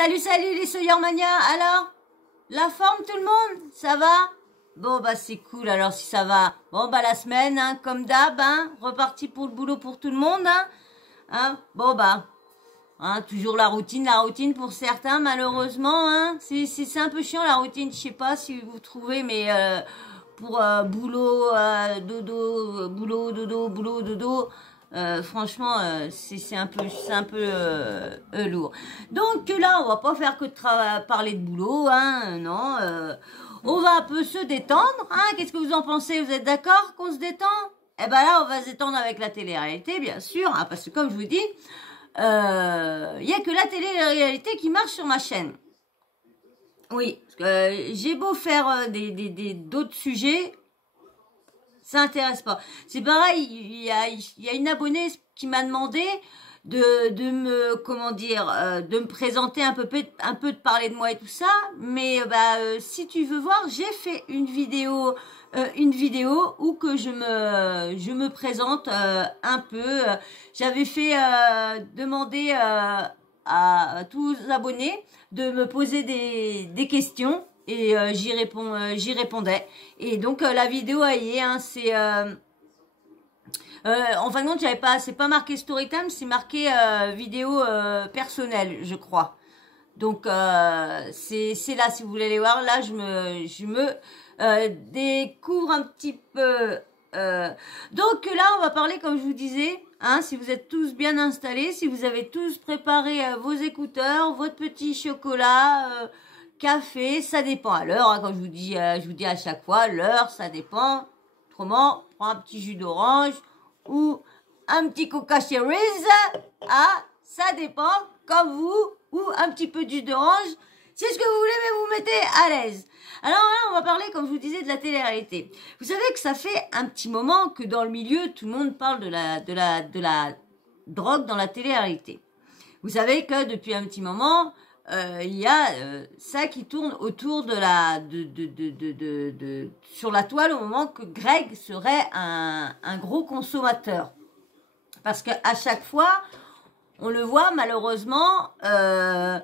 Salut, salut les Soyermania. Alors, la forme tout le monde? Ça va? Bon bah c'est cool alors si ça va. Bon bah la semaine, hein, comme d'hab, hein, reparti pour le boulot pour tout le monde, hein. Hein, bon bah, hein, toujours la routine pour certains malheureusement, hein. C'est un peu chiant la routine, je sais pas si vous trouvez, mais pour boulot, boulot, dodo, boulot, dodo. Franchement, c'est un peu lourd. Donc là, on va pas faire que de parler de boulot, hein, non. On va un peu se détendre, hein. Qu'est-ce que vous en pensez? Vous êtes d'accord qu'on se détend? Eh ben là, on va se détendre avec la télé-réalité, bien sûr, hein, parce que comme je vous dis, il y a que la télé-réalité qui marche sur ma chaîne. Oui, parce que j'ai beau faire d'autres sujets, ça intéresse pas. C'est pareil, il y a une abonnée qui m'a demandé de me, comment dire, de me présenter un peu, de parler de moi et tout ça. Mais si tu veux voir, j'ai fait une vidéo où que je me présente un peu. J'avais fait demander à tous les abonnés de me poser des questions. Et j'y répondais. Et donc la vidéo, elle y est, hein, c'est en fin de compte, c'est pas marqué Storytime, c'est marqué vidéo personnelle, je crois. Donc c'est là, si vous voulez aller voir, là je me découvre un petit peu. Donc là, on va parler, comme je vous disais, hein, si vous êtes tous bien installés, si vous avez tous préparé vos écouteurs, votre petit chocolat. Café, ça dépend à l'heure, hein, quand je vous dis à chaque fois, l'heure, ça dépend. Autrement, prends un petit jus d'orange ou un petit coca cherries, ah, ça dépend, comme vous, ou un petit peu de jus d'orange, c'est ce que vous voulez, mais vous mettez à l'aise. Alors là, on va parler, comme je vous disais, de la télé-réalité. Vous savez que ça fait un petit moment que dans le milieu, tout le monde parle de la drogue dans la télé-réalité. Vous savez que depuis un petit moment, il y a ça qui tourne autour de sur la toile au moment que Greg serait un gros consommateur. Parce que à chaque fois, on le voit malheureusement, une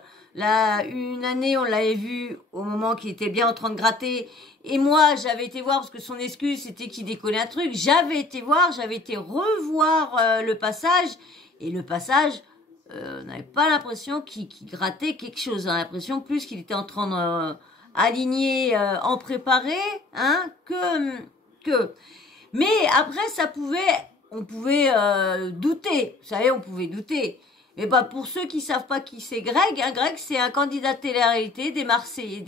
année on l'avait vu au moment qu'il était bien en train de gratter. Et moi, j'avais été voir parce que son excuse c'était qu'il décollait un truc. J'avais été revoir le passage. Et le passage, on n'avait pas l'impression qu'il grattait quelque chose. On a l'impression plus qu'il était en train d'aligner, en préparer, hein, que. Mais après, on pouvait douter. Vous savez, on pouvait douter. Mais pour ceux qui savent pas qui c'est Greg, hein, Greg c'est un candidat de télé-réalité des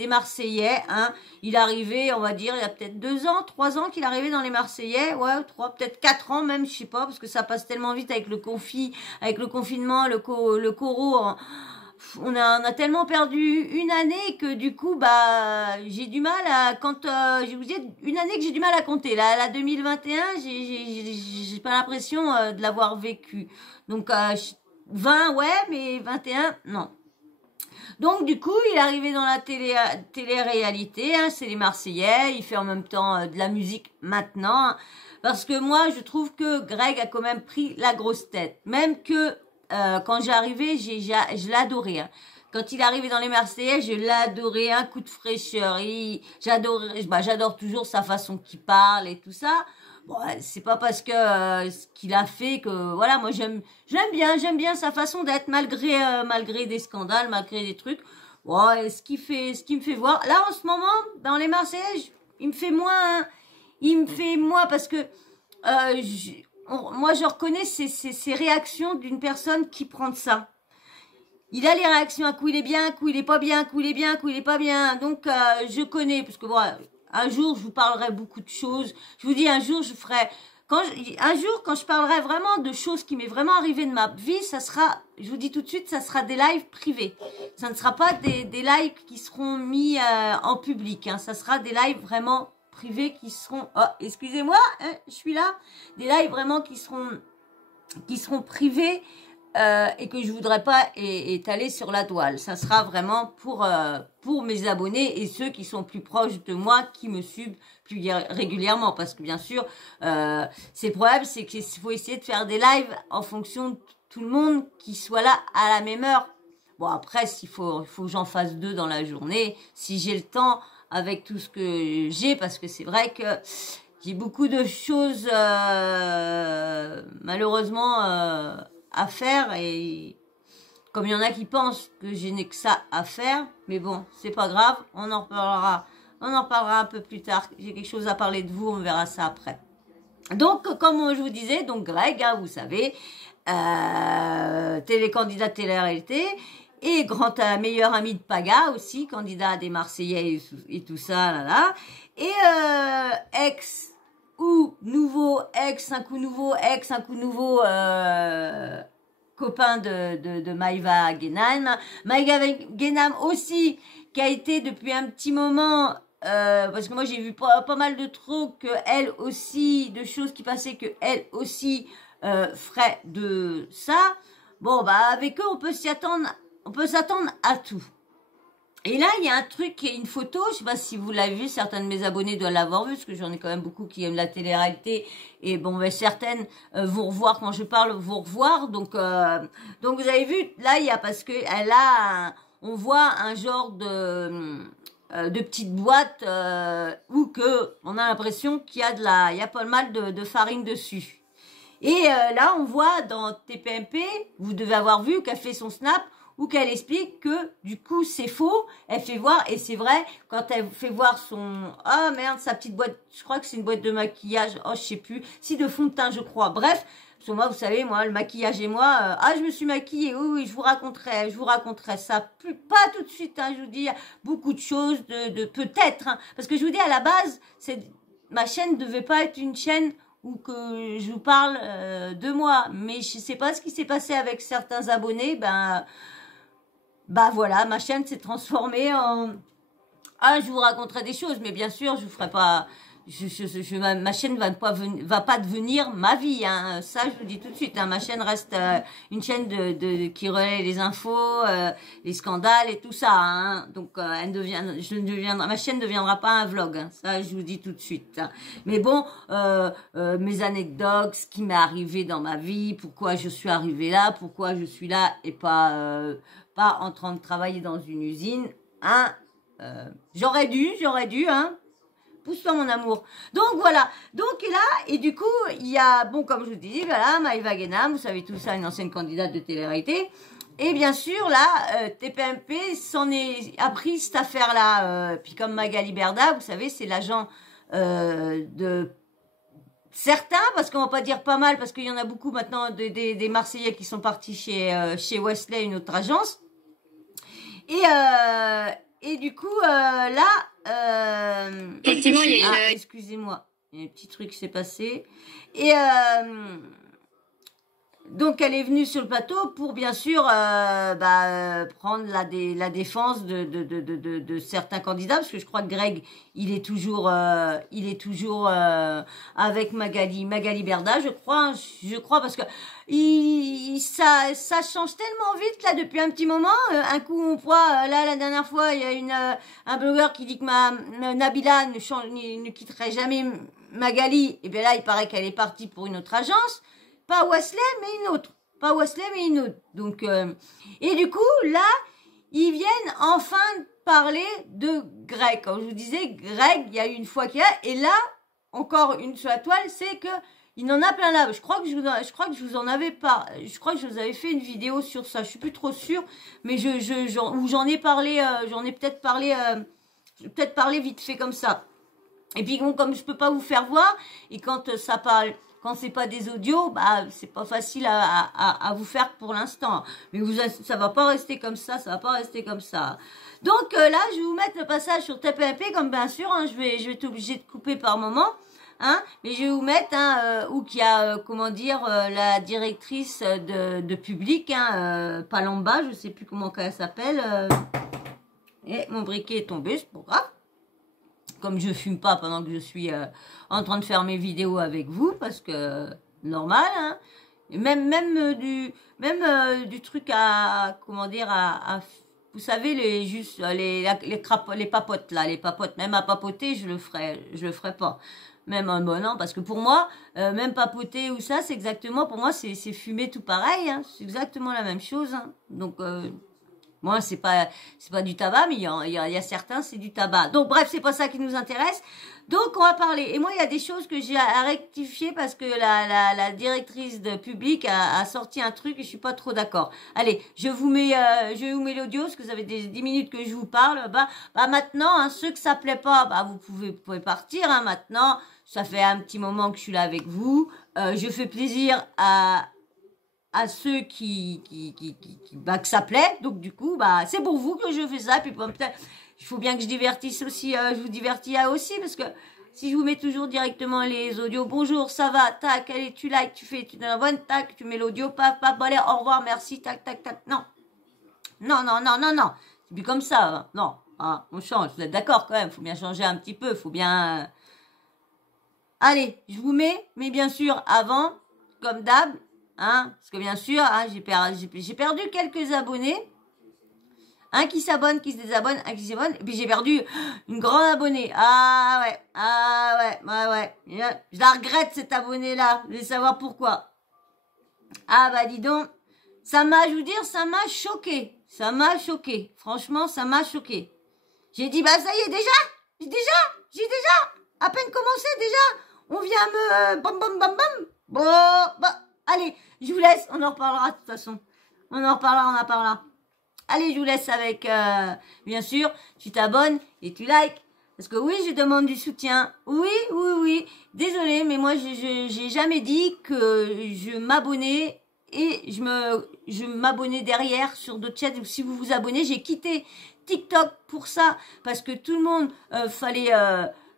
Marseillais, hein. Il est arrivé, on va dire, il y a peut-être 2 ans, 3 ans qu'il est arrivé dans les Marseillais, ouais, 3, peut-être 4 ans même, je sais pas, parce que ça passe tellement vite avec le confinement, le coro, on a tellement perdu une année que du coup, j'ai du mal je vous dis, une année que j'ai du mal à compter. La 2021, j'ai pas l'impression de l'avoir vécu. Donc, 20, ouais, mais 21, non. Donc, du coup, il est arrivé dans la télé-réalité, hein, c'est les Marseillais, il fait en même temps de la musique maintenant, hein, parce que moi, je trouve que Greg a quand même pris la grosse tête. Même que, quand j'ai arrivé, je l'adorais, hein. Quand il est arrivé dans les Marseillais, je l'adorais, un coup de fraîcheur. J'adore toujours sa façon qu'il parle et tout ça. Bon, c'est pas parce que ce qu'il a fait que voilà, moi j'aime bien sa façon d'être malgré des scandales, malgré des trucs. Bon, ce qui me fait voir là en ce moment dans les Marseillais, il me fait moins parce que moi je reconnais ces réactions d'une personne qui prend de ça. Il a les réactions, un coup il est bien, un coup il est pas bien, un coup il est bien, un coup il est pas bien. Donc je connais parce que voilà. Un jour, je vous parlerai beaucoup de choses. Je vous dis, un jour, quand je parlerai vraiment de choses qui m'est vraiment arrivé de ma vie, ça sera, je vous dis tout de suite, ça sera des lives privés. Ça ne sera pas des lives qui seront mis en public, hein. Ça sera des lives vraiment privés qui seront, oh, excusez-moi, hein, je suis là. Des lives vraiment qui seront privés. Et que je voudrais pas étaler sur la toile. Ça sera vraiment pour mes abonnés et ceux qui sont plus proches de moi, qui me suivent plus régulièrement. Parce que bien sûr, c'est le problème, c'est qu'il faut essayer de faire des lives en fonction de tout le monde qui soit là à la même heure Bon, après, faut que j'en fasse 2 dans la journée, si j'ai le temps, avec tout ce que j'ai, parce que c'est vrai que j'ai beaucoup de choses, malheureusement, à faire, et comme il y en a qui pensent que je n'ai que ça à faire, mais bon, c'est pas grave, on en reparlera un peu plus tard. J'ai quelque chose à parler de vous, on verra ça après. Donc, comme je vous disais, donc Greg, hein, vous savez, télécandidat de télé-réalité, et meilleur ami de Paga aussi, candidat des Marseillais et tout ça, là, là. Et ex ou nouveau, ex, un coup nouveau, ex, un coup nouveau, copain de Maïva Guénam. Maïva Guénam aussi, qui a été depuis un petit moment, parce que moi j'ai vu pas mal de trucs, elle aussi, de choses qui passaient, que elle aussi ferait de ça. Bon, bah avec eux, on peut s'attendre à tout. Et là, il y a un truc, une photo, je sais pas si vous l'avez vu, certains de mes abonnés doivent l'avoir vu, parce que j'en ai quand même beaucoup qui aiment la télé-réalité, et bon, ben, certaines vont revoir, quand je parle, vont revoir, donc vous avez vu, là, il y a, parce que elle a, on voit un genre de petite boîte, où que, on a l'impression qu'il y a il y a pas mal de farine dessus. Et là, on voit dans TPMP, vous devez avoir vu qu'elle fait son snap, ou qu'elle explique que du coup c'est faux, elle fait voir, et c'est vrai, quand elle fait voir ah merde, sa petite boîte, je crois que c'est une boîte de maquillage, oh je sais plus, si de fond de teint je crois, bref, parce que moi vous savez, moi le maquillage et moi, je me suis maquillée, oui, je vous raconterai ça, pas tout de suite, hein, je vous dis, beaucoup de choses, de peut-être, hein, parce que je vous dis à la base, ma chaîne ne devait pas être une chaîne ou que je vous parle de moi, mais je sais pas ce qui s'est passé avec certains abonnés, bah voilà, ma chaîne s'est transformée en... Ah, je vous raconterai des choses, mais bien sûr, je vous ferai pas... ma chaîne va pas devenir ma vie, hein. Ça, je vous dis tout de suite, hein. Ma chaîne reste une chaîne qui relaie les infos, les scandales et tout ça, hein. Donc, ma chaîne ne deviendra pas un vlog, hein. Ça, je vous dis tout de suite, hein. Mais bon, mes anecdotes, ce qui m'est arrivé dans ma vie, pourquoi je suis arrivée là, pourquoi je suis là et pas en train de travailler dans une usine, hein. J'aurais dû, hein. Pousse-toi mon amour. Donc voilà. Donc là, et du coup, il y a, bon, comme je vous dis, voilà, Maïva Guénam, vous savez tout ça, une ancienne candidate de télé-réalité. Et bien sûr, là, TPMP s'en est appris cette affaire-là. Puis comme Magali Berda, vous savez, c'est l'agent de certains, parce qu'on va pas dire pas mal, parce qu'il y en a beaucoup maintenant des Marseillais qui sont partis chez Wesley, une autre agence. Et du coup, là, effectivement, il y a excusez-moi, il y a un petit truc qui s'est passé. Et donc, elle est venue sur le plateau pour, bien sûr, prendre la défense de certains candidats, parce que je crois que Greg, il est toujours avec Magali Berda, je crois, parce que ça change tellement vite là depuis un petit moment. Un coup on voit là la dernière fois il y a un blogueur qui dit que Nabila ne quitterait jamais Magali, et bien là il paraît qu'elle est partie pour une autre agence. Pas Wesley, mais une autre. Donc, et du coup, là, ils viennent enfin parler de Greg. Quand je vous disais, Greg, il y a eu une fois qu'il y a, et là, encore une sur la toile, c'est que il en a plein là. Je crois que je vous en avais pas. Je crois que je vous avais fait une vidéo sur ça. Je suis plus trop sûre, mais j'en ai parlé. J'en ai peut-être parlé. Vite fait comme ça. Et puis bon, comme je peux pas vous faire voir, et quand ça parle. Quand c'est pas des audios, c'est pas facile à vous faire pour l'instant. Mais ça va pas rester comme ça, Donc là, je vais vous mettre le passage sur TPMP, comme bien sûr, hein, je vais être obligée de couper par moment, hein. Mais je vais vous mettre, hein, où qu'il y a, la directrice de public, hein, Palamba, je sais plus comment elle s'appelle. Et mon briquet est tombé, c'est pas grave. Comme je fume pas pendant que je suis en train de faire mes vidéos avec vous, parce que normal, hein. Même du truc à vous savez les papotes là, même à papoter, je le ferai pas. Même un bon an, parce que pour moi, même papoter ou ça, c'est exactement, pour moi, c'est fumer tout pareil, hein. C'est exactement la même chose, hein. Donc Moi, c'est pas du tabac, mais il y a certains, c'est du tabac. Donc, bref, c'est pas ça qui nous intéresse. Donc, on va parler. Et moi, il y a des choses que j'ai à rectifier parce que la directrice de public a sorti un truc et je suis pas trop d'accord. Allez, je vous mets l'audio parce que ça fait des 10 minutes que je vous parle. Bah maintenant, hein, ceux que ça plaît pas, bah vous pouvez partir. Hein, maintenant, ça fait un petit moment que je suis là avec vous. Je fais plaisir à ceux bah, que ça plaît. Donc, du coup, bah, c'est pour vous que je fais ça. Puis, peut-être, il faut bien que je divertisse aussi, je vous divertis là aussi, parce que si je vous mets toujours directement les audios, bonjour, ça va, tac, allez, tu likes, tu t'abonnes, tac, tu mets l'audio, paf, paf, allez, au revoir, merci, tac, tac, tac, non. Non, non, non, non, non. C'est plus comme ça, hein. Non. Ah, on change, vous êtes d'accord quand même, faut bien changer un petit peu, faut bien... Allez, je vous mets, mais bien sûr, avant, comme d'hab, hein, parce que bien sûr, hein, j'ai perdu quelques abonnés. Un qui s'abonne, qui se désabonne, un qui s'abonne, et puis j'ai perdu une grande abonnée. Ah ouais. Je la regrette cette abonnée-là. Vous voulez savoir pourquoi? Ah bah dis donc, ça m'a, je vous dire, ça m'a choqué. Ça m'a choqué. Franchement, ça m'a choqué. J'ai dit, bah ça y est, j'ai déjà, à peine commencé déjà. On vient me, bam. Bon, bah, allez, je vous laisse, on en reparlera de toute façon. On en reparlera. Allez, je vous laisse avec, bien sûr, tu t'abonnes et tu likes. Parce que oui, je demande du soutien. Oui. Désolée, mais moi, j'ai jamais dit que je m'abonnais et je m'abonnais derrière sur d'autres chaînes. Si vous vous abonnez, j'ai quitté TikTok pour ça. Parce que tout le monde, fallait,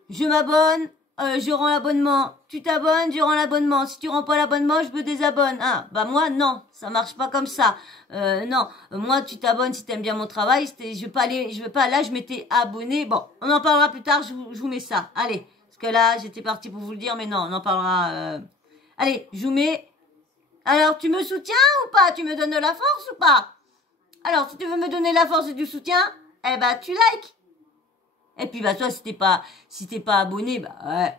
je m'abonne. Je rends l'abonnement, tu t'abonnes, je rends l'abonnement. Si tu rends pas l'abonnement, je me désabonne. Ah, bah moi non, ça marche pas comme ça. Non, moi tu t'abonnes si t'aimes bien mon travail. Je veux pas. Là, je m'étais abonné. Bon, on en parlera plus tard. Je vous mets ça. Allez, parce que là, j'étais partie pour vous le dire, mais non, on en parlera. Allez, je vous mets. Alors, tu me soutiens ou pas? Tu me donnes de la force ou pas? Alors, si tu veux me donner la force et du soutien, eh ben tu likes. Et puis, bah, toi, si t'es pas abonné, bah, ouais.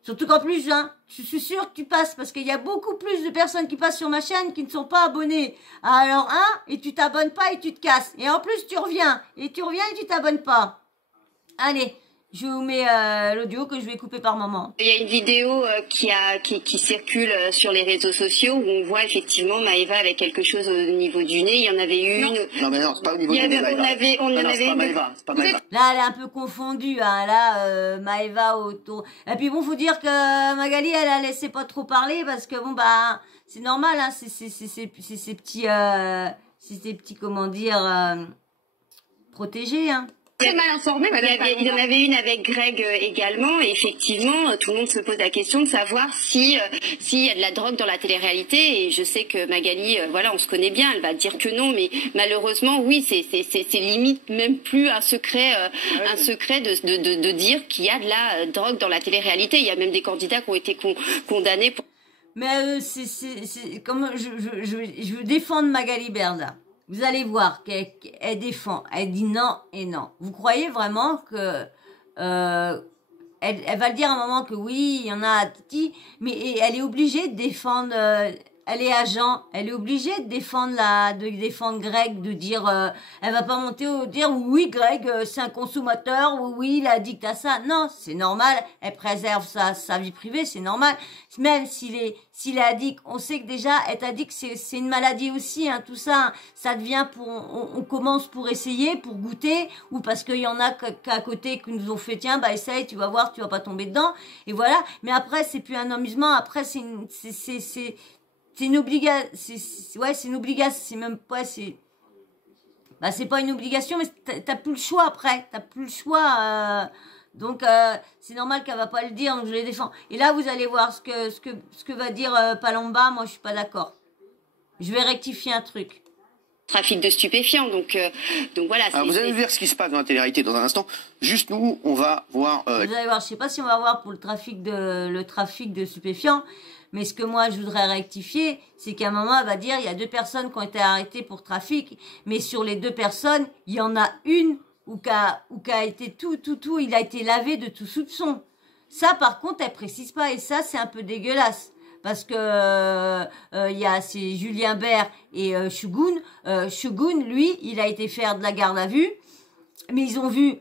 Surtout qu'en plus, hein, je suis sûre que tu passes parce qu'il y a beaucoup plus de personnes qui passent sur ma chaîne qui ne sont pas abonnées. Alors, hein, et tu t'abonnes pas et tu te casses. Et en plus, tu reviens. Et tu t'abonnes pas. Allez. Je vous mets l'audio que je vais couper par moment. Il y a une vidéo qui circule sur les réseaux sociaux où on voit effectivement Maëva avec quelque chose au niveau du nez. Il y en avait eu une. Non mais non, c'est pas au niveau du nez. On en avait une. C'est pas Maëva. Là, elle est un peu confondue. Hein. Là, Maëva autour. Et puis bon, faut dire que Magali, elle a laissé pas trop parler parce que bon bah, c'est normal. Hein, c'est ces petits comment dire protégés. Hein. Très mal informé, il y en avait une avec Greg également, et effectivement, tout le monde se pose la question de savoir s'il y a de la drogue dans la télé-réalité, et je sais que Magali, voilà, on se connaît bien, elle va dire que non, mais malheureusement, oui, c'est limite même plus un secret de dire qu'il y a de la drogue dans la télé-réalité. Il y a même des candidats qui ont été condamnés pour... Mais c'est comme je veux défendre Magali Berda. Vous allez voir qu'elle défend. Elle dit non et non. Vous croyez vraiment que elle va le dire à un moment que oui, il y en a mais elle est obligée de défendre. Elle est agent, elle est obligée de défendre Greg, de dire, elle va pas monter au dire oui Greg c'est un consommateur, oui il a dit que t'as ça. Non, c'est normal, elle préserve sa vie privée, c'est normal. Même s'il est addict, on sait que déjà être addict c'est une maladie aussi, hein, tout ça, hein, ça devient on commence pour essayer, pour goûter, ou parce qu'il y en a qu'à côté qui nous ont fait tiens bah essaye, tu vas voir, tu vas pas tomber dedans, et voilà. Mais après c'est plus un amusement, après c'est une obligation, c'est une obligation, c'est même pas, c'est pas une obligation, mais t'as plus le choix après, donc c'est normal qu'elle va pas le dire, donc je les défends. Et là vous allez voir ce que va dire Palomba, moi je suis pas d'accord. Je vais rectifier un truc. Trafic de stupéfiants, donc voilà. Alors vous allez voir ce qui se passe dans la télé-réalité dans un instant. Juste nous, on va voir. Vous allez voir, je sais pas si on va voir pour le trafic de stupéfiants. Mais ce que moi, je voudrais rectifier, c'est qu'à un moment, elle va dire, il y a 2 personnes qui ont été arrêtées pour trafic, mais sur les 2 personnes, il y en a une où qu'a été il a été lavé de tout soupçon. Ça, par contre, elle précise pas, et ça, c'est un peu dégueulasse. parce que c'est Julien Bert et Shogun. Shogun, lui, il a été faire de la garde à vue, mais ils ont vu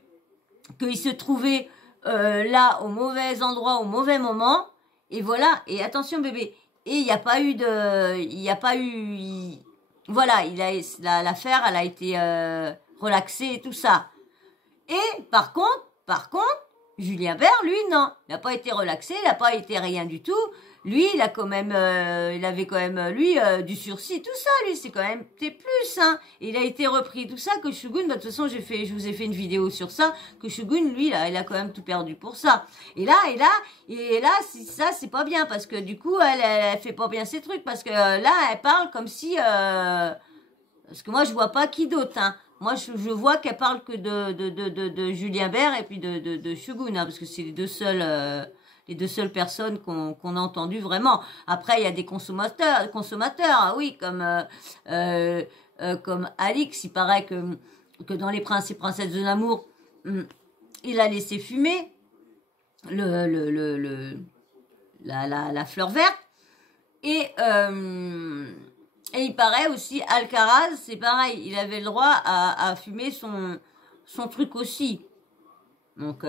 qu'il se trouvait là au mauvais endroit, au mauvais moment, et voilà. Et attention bébé, et il n'y a pas eu voilà, l'affaire, elle a été relaxée et tout ça. Et par contre, Julien Bert, lui, non, il n'a pas été relaxé, il n'a pas été rien du tout. Lui, il avait quand même, du sursis, tout ça, lui, c'est quand même, plus, hein. Il a été repris, tout ça, que Shogun, de toute façon, je vous ai fait une vidéo sur ça, que Shogun, lui, là, il a quand même tout perdu pour ça. Et là, ça, c'est pas bien, parce que du coup, elle fait pas bien ses trucs, parce que là, elle parle comme si, parce que moi, je vois pas qui d'autre, hein. Moi, je vois qu'elle parle que de Julien Bert et puis de Shogun, hein, parce que c'est les deux seules personnes qu'on a entendues vraiment. Après, il y a des consommateurs, ah oui, comme Alix, il paraît que dans les Princes et Princesses de l'amour, il a laissé fumer la fleur verte. Et il paraît aussi, Alcaraz, c'est pareil, il avait le droit à fumer son truc aussi. Donc,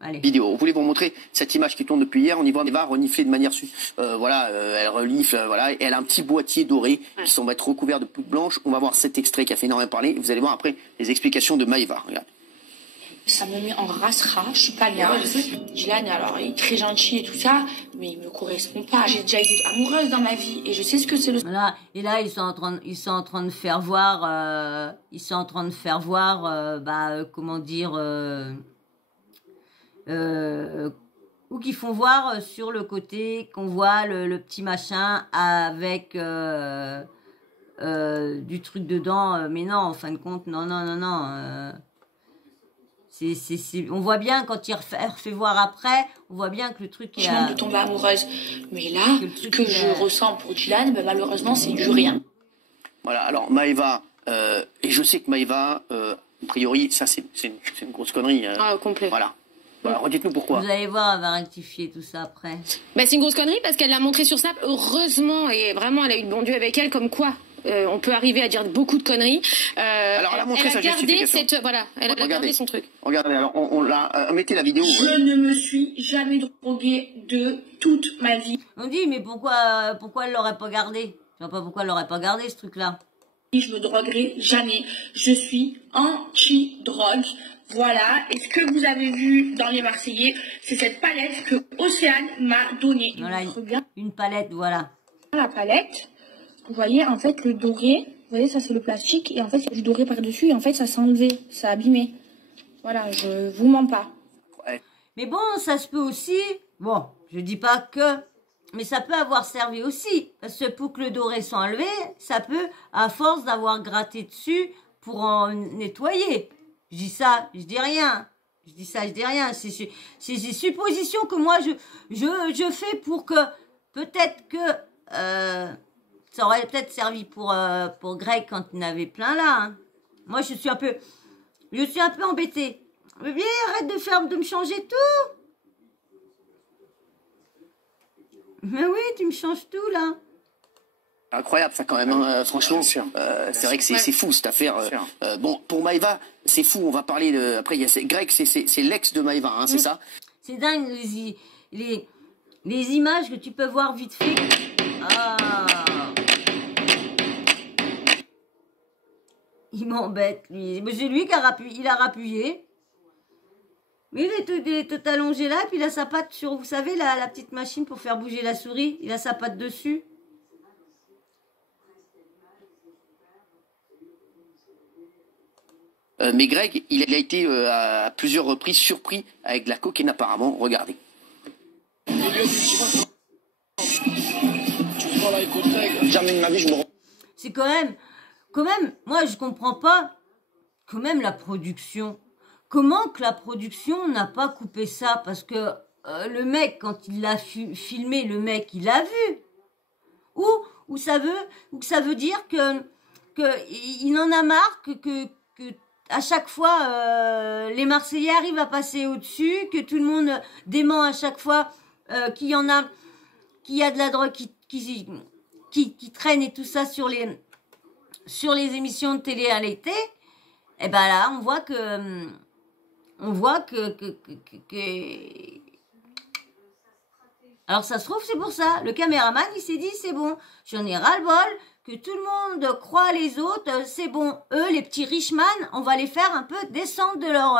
allez. Vidéo. Voulez vous montrer cette image qui tourne depuis hier. On y voit Maëva renifler de manière, elle renifle, voilà, et elle a un petit boîtier doré qui semble être recouvert de poudre blanche. On va voir cet extrait qui a fait énormément parler. Vous allez voir après les explications de Maëva. Regarde. Ça me met en race-rat, je suis pas bien. Dylan, alors, il est très gentil et tout ça, mais il me correspond pas. J'ai déjà été amoureuse dans ma vie et je sais ce que c'est le... Voilà. Et là, ils sont en train de faire voir, comment dire, ou qu'ils font voir sur le côté qu'on voit le petit machin avec du truc dedans. Mais non, en fin de compte, non. On voit bien quand il refait voir après, on voit bien que le truc est... Je de tomber amoureuse. Mais là, ce que je ressens pour Dylan, malheureusement, c'est du rien. Voilà, alors Maëva, et je sais que Maëva, a priori, ça c'est une grosse connerie. Complet. Voilà, redites-nous pourquoi. Vous allez voir, elle va rectifier tout ça après. C'est une grosse connerie parce qu'elle l'a montré sur Snap, heureusement, et vraiment, elle a eu le bon Dieu avec elle, comme quoi... on peut arriver à dire beaucoup de conneries. Alors, elle a montré sa justification. Elle a gardé son truc. Regardez, alors, on l'a, mettez la vidéo. Je ne me suis jamais droguée de toute ma vie. On dit, mais pourquoi elle l'aurait pas gardé? Je vois pas pourquoi elle l'aurait pas gardé, ce truc-là. Je me droguerai jamais. Je suis anti-drogue. Voilà. Et ce que vous avez vu dans les Marseillais, c'est cette palette que Océane m'a donnée. Voilà, une palette, voilà. La palette. Vous voyez, en fait, le doré, vous voyez, ça c'est le plastique, et en fait, il y a du doré par-dessus, et en fait, ça s'est enlevé, ça a abîmé. Voilà, je vous mens pas. Ouais. Mais bon, ça se peut aussi, bon, je dis pas que, mais ça peut avoir servi aussi, parce que pour que le doré soit enlevé, ça peut, à force d'avoir gratté dessus, pour en nettoyer. Je dis ça, je dis rien. Je dis ça, je dis rien. C'est des suppositions que moi, je fais pour que, peut-être que... ça aurait peut-être servi pour Greg quand il en avait plein là. Hein. Moi, je suis un peu embêtée. Mais bien, arrête de me changer tout. Mais oui, tu me changes tout là. Incroyable ça quand même, hein, franchement. C'est vrai que c'est fou cette affaire. Bon, pour Maëva, c'est fou. On va parler de. Après, il y a Greg, c'est l'ex de Maëva, hein, c'est ça. C'est dingue les images que tu peux voir vite fait. Ah. Il m'embête, lui. Mais c'est lui qui a rappuyé. Mais il est tout allongé là, puis il a sa patte sur, vous savez, la petite machine pour faire bouger la souris. Il a sa patte dessus. Mais Greg, il a été à plusieurs reprises surpris avec de la cocaïne apparemment. Regardez. Jamais de ma vie, je me... C'est quand même, moi je comprends pas, quand même la production. Comment que la production n'a pas coupé ça? Parce que le mec, quand il l'a filmé, le mec, il l'a vu. Ou ça veut dire que il en a marre que à chaque fois les Marseillais arrivent à passer au-dessus, que tout le monde dément à chaque fois qu'il y en a qu'il y a de la drogue qui traîne et tout ça sur les émissions de télé-réalité, et ben là, on voit que alors ça se trouve, c'est pour ça. Le caméraman, il s'est dit, c'est bon, j'en ai ras-le-bol, que tout le monde croit les autres, c'est bon. Eux, les petits richman, on va les faire un peu descendre de leur...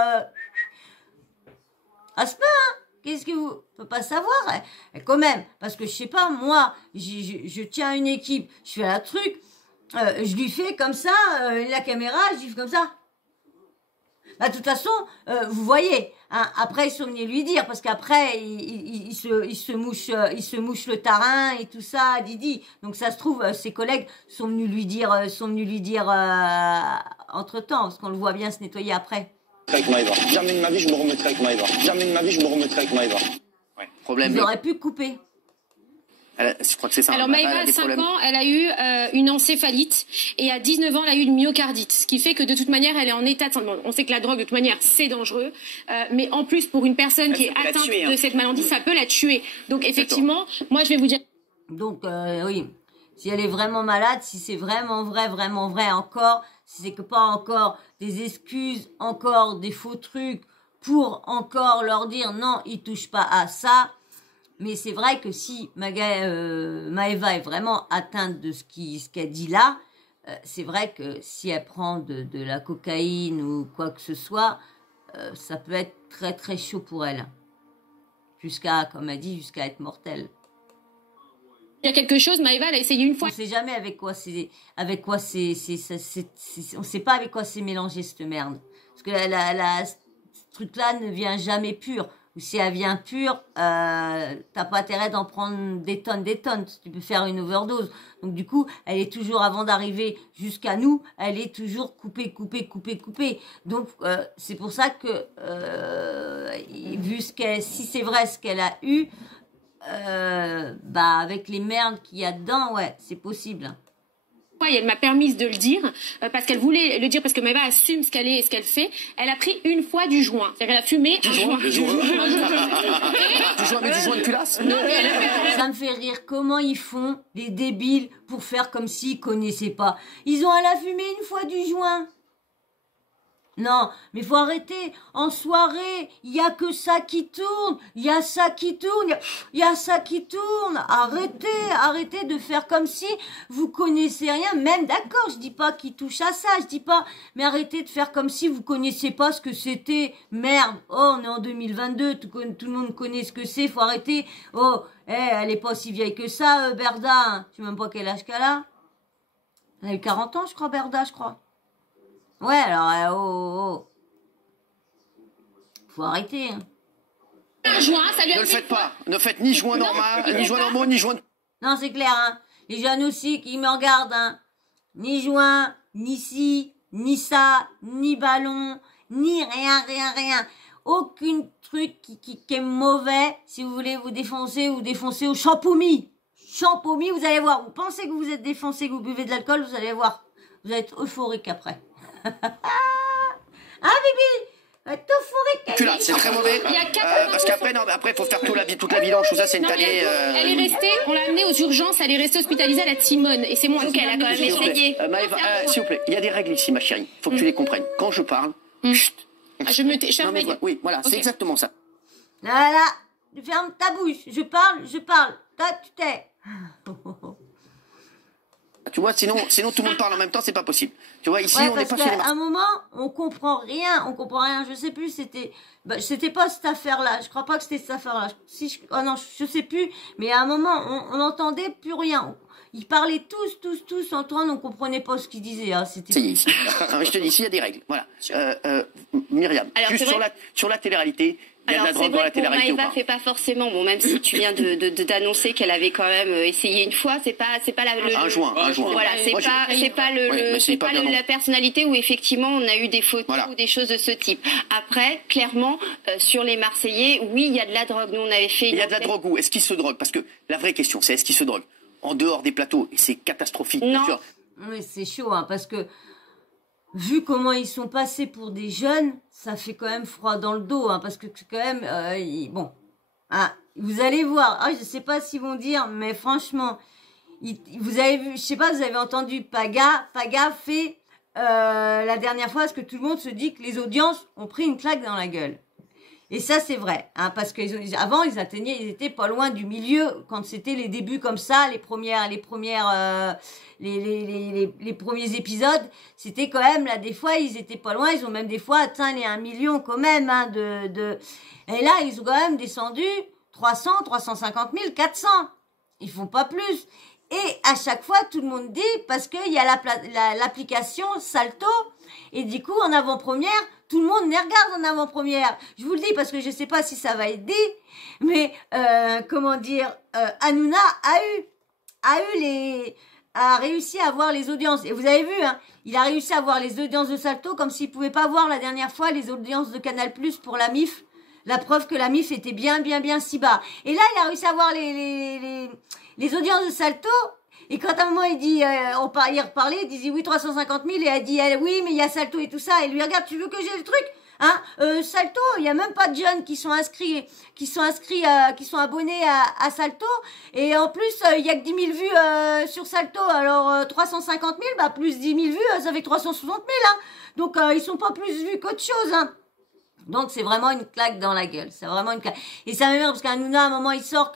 À ce peu, hein. Qu'est-ce que vous... On peut pas savoir, hein. Et quand même, parce que je sais pas, moi, je tiens une équipe, je fais un truc, je lui fais comme ça, la caméra, je lui fais comme ça. Bah, de toute façon, vous voyez, hein, après ils sont venus lui dire, parce qu'après il se mouche le tarin et tout ça, Didi. Donc ça se trouve, ses collègues sont venus lui dire entre temps, parce qu'on le voit bien se nettoyer après. Avec Maëva. Jamais de ma vie je me remettrai avec Maëva. Jamais de ma vie je me remettrai avec Maëva. Ouais, problème. Ils auraient pu couper. Je crois que c'est ça. Alors Maëva, à 5 ans, elle a eu une encéphalite et à 19 ans, elle a eu une myocardite. Ce qui fait que de toute manière, elle est en état de santé. On sait que la drogue, de toute manière, c'est dangereux. Mais en plus, pour une personne qui est atteinte de cette maladie, ça peut la tuer. Donc effectivement, moi je vais vous dire... Donc oui, si elle est vraiment malade, si c'est vraiment vrai encore, si c'est que pas encore des excuses, encore des faux trucs pour encore leur dire non, ils touchent pas à ça. Mais c'est vrai que si Maëva est vraiment atteinte de ce qu'elle dit là, c'est vrai que si elle prend de la cocaïne ou quoi que ce soit, ça peut être très très chaud pour elle. Jusqu'à, comme elle dit, jusqu'à être mortelle. Il y a quelque chose, Maëva, elle a essayé une fois. On sait jamais on sait pas avec quoi c'est mélangé cette merde. Parce que ce truc-là ne vient jamais pur. Ou si elle vient pure, t'as pas intérêt d'en prendre des tonnes. Tu peux faire une overdose. Donc du coup, elle est toujours, avant d'arriver jusqu'à nous, elle est toujours coupée. Donc c'est pour ça que, si c'est vrai ce qu'elle a eu, avec les merdes qu'il y a dedans, ouais, c'est possible. Et elle m'a permise de le dire parce qu'elle voulait le dire, parce que Maëva assume ce qu'elle est et ce qu'elle fait. Elle a pris une fois du joint, c'est-à-dire elle a fumé un joint. Du joint, mais du joint de culasse. Non, mais elle a fait... Ça me fait rire comment ils font, les débiles, pour faire comme s'ils connaissaient pas. Ils ont à la fumer une fois du joint. Non, mais faut arrêter. En soirée, il y a que ça qui tourne. Il y a ça qui tourne. Il y a ça qui tourne. Arrêtez de faire comme si vous connaissez rien. Même, d'accord, je dis pas qu'ils touchent à ça, je dis pas. Mais arrêtez de faire comme si vous connaissiez pas ce que c'était. Merde. Oh, on est en 2022. Tout le monde connaît ce que c'est. Faut arrêter. Oh, elle est pas si vieille que ça, Berda. Je sais même pas quel âge qu'elle a. Elle a eu 40 ans, je crois, Berda, je crois. Ouais, alors, faut arrêter. Hein. Un joint, ça lui a Ne le faites pas. Ne faites ni joint normal, ni joint normaux, ni joint... Non, c'est clair, hein. Les jeunes aussi qui me regardent, hein. Ni joint, ni ci, ni ça, ni ballon, ni rien. Aucun truc qui est mauvais. Si vous voulez vous défoncer au champomis. Champomis, vous allez voir. Vous pensez que vous êtes défoncé, que vous buvez de l'alcool, vous allez voir. Vous allez être euphorique après. Bibi, être euphorique. Culasse, c'est très mauvais. Parce qu'après, il faut faire toute la vidange, tout ça, c'est une tannée. Elle est restée, on l'a amenée aux urgences, elle est restée hospitalisée à la Timone. Et c'est moi qui elle a quand même essayé. Maëva, s'il vous plaît, il y a des règles ici, ma chérie. Faut que tu les comprennes. Quand je parle, chut. Je ferme ma gueule. Oui, voilà, c'est exactement ça. Là, tu fermes ta bouche. Je parle. Toi, tu t'es. Tu vois, sinon tout le monde parle en même temps, c'est pas possible. Tu vois, ici, ouais, on n'est pas parce sur les qu'à un moment, on comprend rien. Je sais plus, c'était pas cette affaire-là. Je crois pas que c'était cette affaire-là. Je sais plus. Mais à un moment, on n'entendait plus rien. Ils parlaient tous, Antoine, on comprenait pas ce qu'ils disaient. Hein. C'était. Je te dis, ici, il y a des règles. Voilà. Myriam, alors, juste sur la télé-réalité. Il y a de la drogue dans la télé-réalité ou pas ? Maëva fait pas forcément. Bon, même si tu viens d'annoncer qu'elle avait quand même essayé une fois, c'est pas un joint. Voilà, c'est pas la personnalité où effectivement on a eu des photos ou des choses de ce type. Après, clairement, sur les Marseillais, oui, il y a de la drogue. Nous, on avait fait. Il y a de la drogue où ? Est-ce qu'ils se droguent ? Parce que la vraie question, c'est est-ce qu'ils se droguent en dehors des plateaux ? Et c'est catastrophique, bien sûr. Oui, c'est chaud, hein, parce que vu comment ils sont passés pour des jeunes, ça fait quand même froid dans le dos, hein, parce que quand même, Vous allez voir. Ah, je sais pas s'ils vont dire, mais franchement, vous avez vu, je sais pas, vous avez entendu Paga fait la dernière fois, parce que tout le monde se dit que les audiences ont pris une claque dans la gueule. Et ça, c'est vrai, hein, parce qu'avant, ils étaient pas loin du milieu quand c'était les débuts comme ça, les premiers épisodes, c'était quand même, là, des fois, ils étaient pas loin, ils ont même des fois atteint les 1 million quand même, hein, et là, ils ont quand même descendu 300, 350 000, 400. Ils font pas plus. Et à chaque fois, tout le monde dit, parce qu'il y a l'application Salto, et du coup, en avant-première, tout le monde les regarde en avant-première. Je vous le dis parce que je sais pas si ça va aider, mais comment dire, Hanouna a réussi à avoir les audiences. Et vous avez vu, hein, il a réussi à avoir les audiences de Salto comme s'il pouvait pas voir la dernière fois les audiences de Canal+ pour la MIF. La preuve que la MIF était bien si bas. Et là, il a réussi à avoir les audiences de Salto. Et quand à un moment, il dit, il reparlait, il disait oui, 350 000, et elle dit, oui, mais il y a Salto et tout ça. Et lui, regarde, tu veux que j'ai le truc? Hein, Salto, il y a même pas de jeunes qui sont abonnés à Salto. Et en plus, il y a que 10 000 vues, sur Salto. Alors, 350 000, bah, plus 10 000 vues, ça fait 360 000, hein. Donc, ils sont pas plus vus qu'autre chose, hein. Donc c'est vraiment une claque dans la gueule, c'est vraiment une claque. Et ça m'énerve parce qu'Hanouna à un moment il sort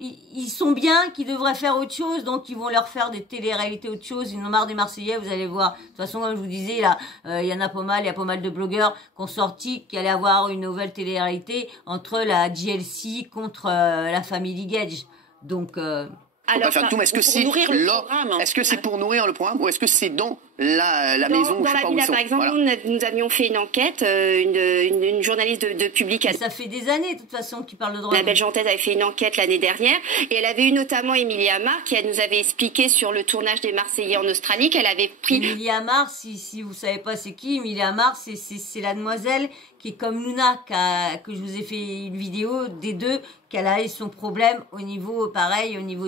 ils sont bien, qu'ils devraient faire autre chose, donc ils vont leur faire des télé-réalités autre chose. Ils en ont marre des Marseillais, vous allez voir. De toute façon comme je vous disais là, il y en a pas mal, il y a pas mal de blogueurs qui ont sorti qu'il allait avoir une nouvelle télé-réalité entre la GLC contre la Family Gage. Donc Alors, est-ce que c'est pour nourrir le programme ou est-ce que c'est dans la maison? Dans la villa, par exemple, voilà. Nous avions fait une enquête, une journaliste de Public. Ça fait des années, de toute façon, qui parle de drogue. La belle Jantaise avait fait une enquête l'année dernière et elle avait eu notamment Émilie Amar qui nous avait expliqué sur le tournage des Marseillais en Australie qu'elle avait pris. Émilie Amar, si vous savez pas c'est qui, Émilie Amar, c'est la demoiselle qui est comme Luna, que je vous ai fait une vidéo des deux, qu'elle a eu son problème au niveau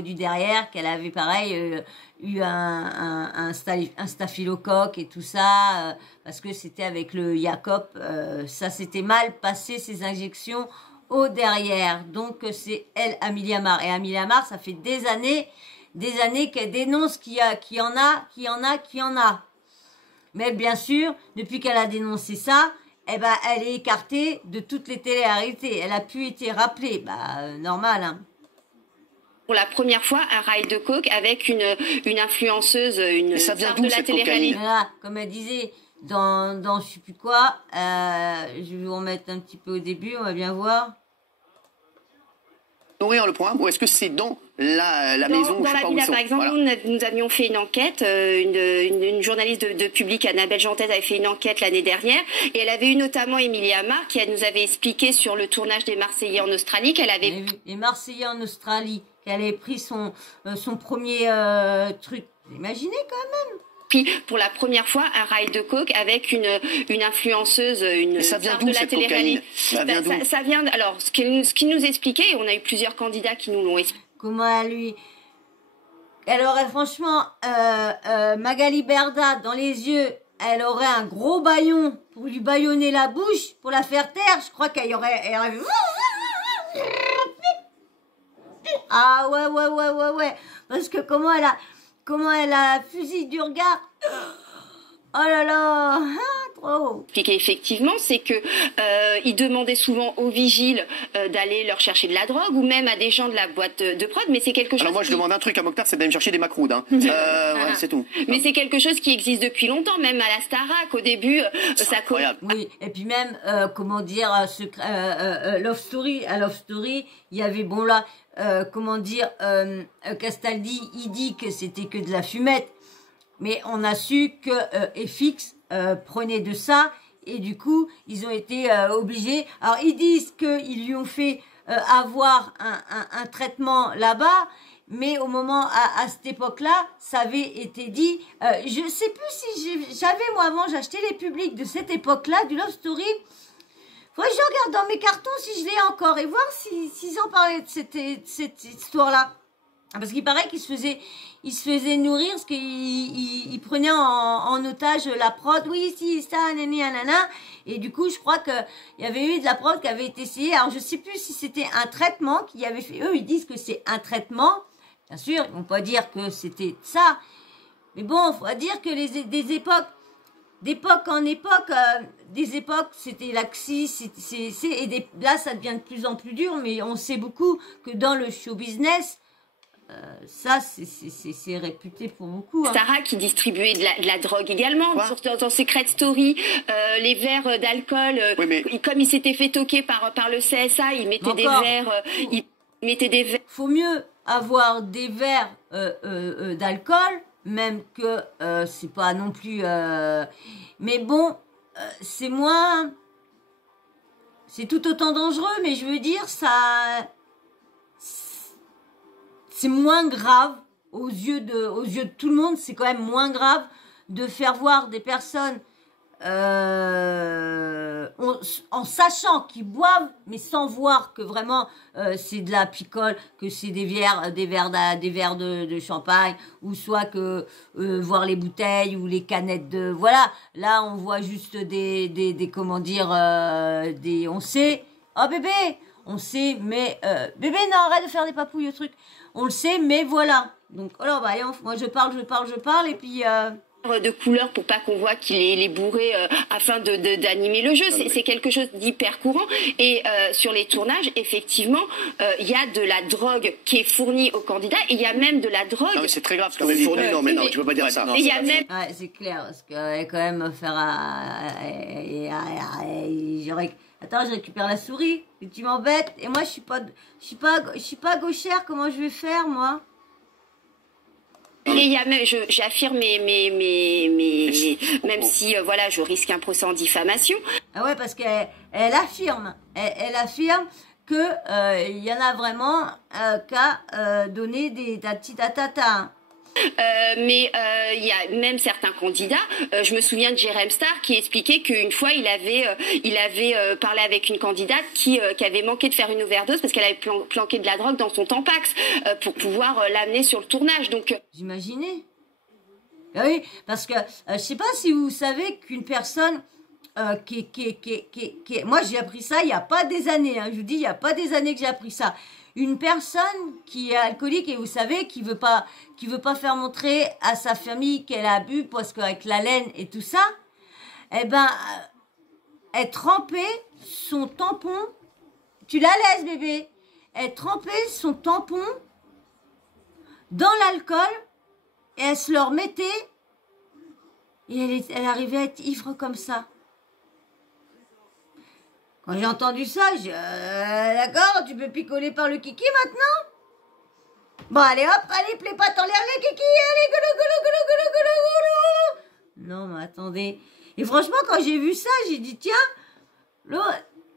du derrière, qu'elle avait pareil eu un staphylocoque et tout ça, parce que c'était avec le Jacob, ça s'était mal passé ces injections au derrière. Donc c'est elle, Amélie Amar. Et Amélie Amar, ça fait des années qu'elle dénonce qu'il y en a. Mais bien sûr, depuis qu'elle a dénoncé ça, eh ben, elle est écartée de toutes les télé-réalités. Elle a pu être rappelée. Normal, hein. Pour la première fois, un rail de coke avec une influenceuse, une star de la télé-réalité. Voilà, comme elle disait, dans je sais plus quoi, je vais vous remettre un petit peu au début, on va bien voir. Nourrir le programme ou est-ce que c'est dans la maison? Dans la villa, par exemple, voilà. Nous avions fait une enquête, une journaliste de Public, Annabelle Jantaise, avait fait une enquête l'année dernière et elle avait eu notamment Émilie Amar qui nous avait expliqué sur le tournage des Marseillais en Australie qu'elle avait... Les Marseillais en Australie, qu'elle avait pris son premier truc. Imaginez quand même. Pour la première fois un rail de coke avec une influenceuse, une star de la télé-réalité. Ça vient alors ce qui nous expliquait, et on a eu plusieurs candidats qui nous l'ont expliqué. Comment lui? Elle aurait franchement Magali Berda dans les yeux, elle aurait un gros bâillon pour lui bâillonner la bouche, pour la faire taire. Je crois qu'elle aurait... Ah ouais. Parce que comment elle a fusil du regard. Oh là là, trop. Effectivement, c'est que ils demandaient souvent aux vigiles d'aller leur chercher de la drogue ou même à des gens de la boîte de prod, mais c'est quelque chose. Alors moi, je demande un truc à Mokhtar, c'est d'aller me chercher des macroudes. Hein. Ouais, c'est tout. Mais c'est quelque chose qui existe depuis longtemps, même à la Starac. Au début, ça. Oui, et puis même comment dire, Love Story. À Love Story, il y avait Castaldi, il dit que c'était que de la fumette. Mais on a su que FX prenait de ça et du coup, ils ont été obligés. Alors, ils disent qu'ils lui ont fait avoir un traitement là-bas, mais au moment, à cette époque-là, ça avait été dit. Je sais plus si j'avais, moi, avant, j'achetais les publics de cette époque-là, du Love Story. Faudrait que je regarde dans mes cartons si je l'ai encore et voir s'ils en parlaient de cette histoire-là. Parce qu'il paraît il se faisait nourrir parce qu'il prenait en otage la prod. Oui, si, ça, nani, nanana. Et du coup, je crois qu'il y avait eu de la prod qui avait été essayée. Alors, je sais plus si c'était un traitement qu'il y avait fait. Eux, ils disent que c'est un traitement. Bien sûr, ils vont pas dire que c'était ça. Mais bon, faut dire que d'époque en époque, des époques, c'était laxi, là, ça devient de plus en plus dur. Mais on sait beaucoup que dans le show business, ça, c'est réputé pour beaucoup. Hein. Sarah qui distribuait de la drogue également. Dans Secret Story, les verres d'alcool, oui, mais... comme il s'était fait toquer par le CSA, il mettait des verres... il mettait des verres. Faut mieux avoir des verres d'alcool, même que c'est pas non plus... Mais bon, c'est moins... C'est tout autant dangereux, mais je veux dire, ça... C'est moins grave aux yeux de tout le monde. C'est quand même moins grave de faire voir des personnes en sachant qu'ils boivent, mais sans voir que vraiment c'est de la picole, que c'est des verres de champagne, ou soit que voir les bouteilles ou les canettes de voilà. Là, on voit juste des comment dire on sait. Oh bébé. On sait, mais... bébé, non, arrête de faire des papouilles, le truc. On le sait, mais voilà. Donc, alors, bah, allez, moi, je parle, et puis... de couleurs pour pas qu'on voit qu'il est bourré afin d'animer le jeu. C'est quelque chose d'hyper courant. Et sur les tournages, effectivement, il y a de la drogue qui est fournie aux candidats. Et il y a même de la drogue... Non, mais c'est très grave ce qu'on est fourni. Non, mais non, tu peux pas dire ça. Et il y a même... Ouais, c'est clair, parce que quand même faire j'aurais... Attends, je récupère la souris, et tu m'embêtes. Et moi, je suis pas gauchère. Comment je vais faire, moi? Et il y a même, j'affirme même si voilà, je risque un procès en diffamation. Ah ouais, parce qu'elle affirme, elle affirme que il y en a vraiment qu'à donner des petits tatata. Mais il y a même certains candidats. Je me souviens de Jérém Star qui expliquait qu'une fois il avait parlé avec une candidate qui avait manqué de faire une overdose parce qu'elle avait planqué de la drogue dans son Tampax pour pouvoir l'amener sur le tournage. Donc j'imaginais. Ah oui, parce que je sais pas si vous savez qu'une personne moi j'ai appris ça il y a pas des années. Hein, je vous dis il y a pas des années que j'ai appris ça. Une personne qui est alcoolique et vous savez qui veut pas faire montrer à sa famille qu'elle a bu parce qu'avec la laine et tout ça, eh ben elle trempait son tampon. Tu la laisses bébé. Elle trempait son tampon dans l'alcool et elle se le remettait et elle arrivait à être ivre comme ça. Quand j'ai entendu ça, d'accord, tu peux picoler par le kiki maintenant? Bon, allez hop, allez, plépates en l'air les kiki, allez, goulou. Non, mais attendez. Et franchement, quand j'ai vu ça, j'ai dit, tiens,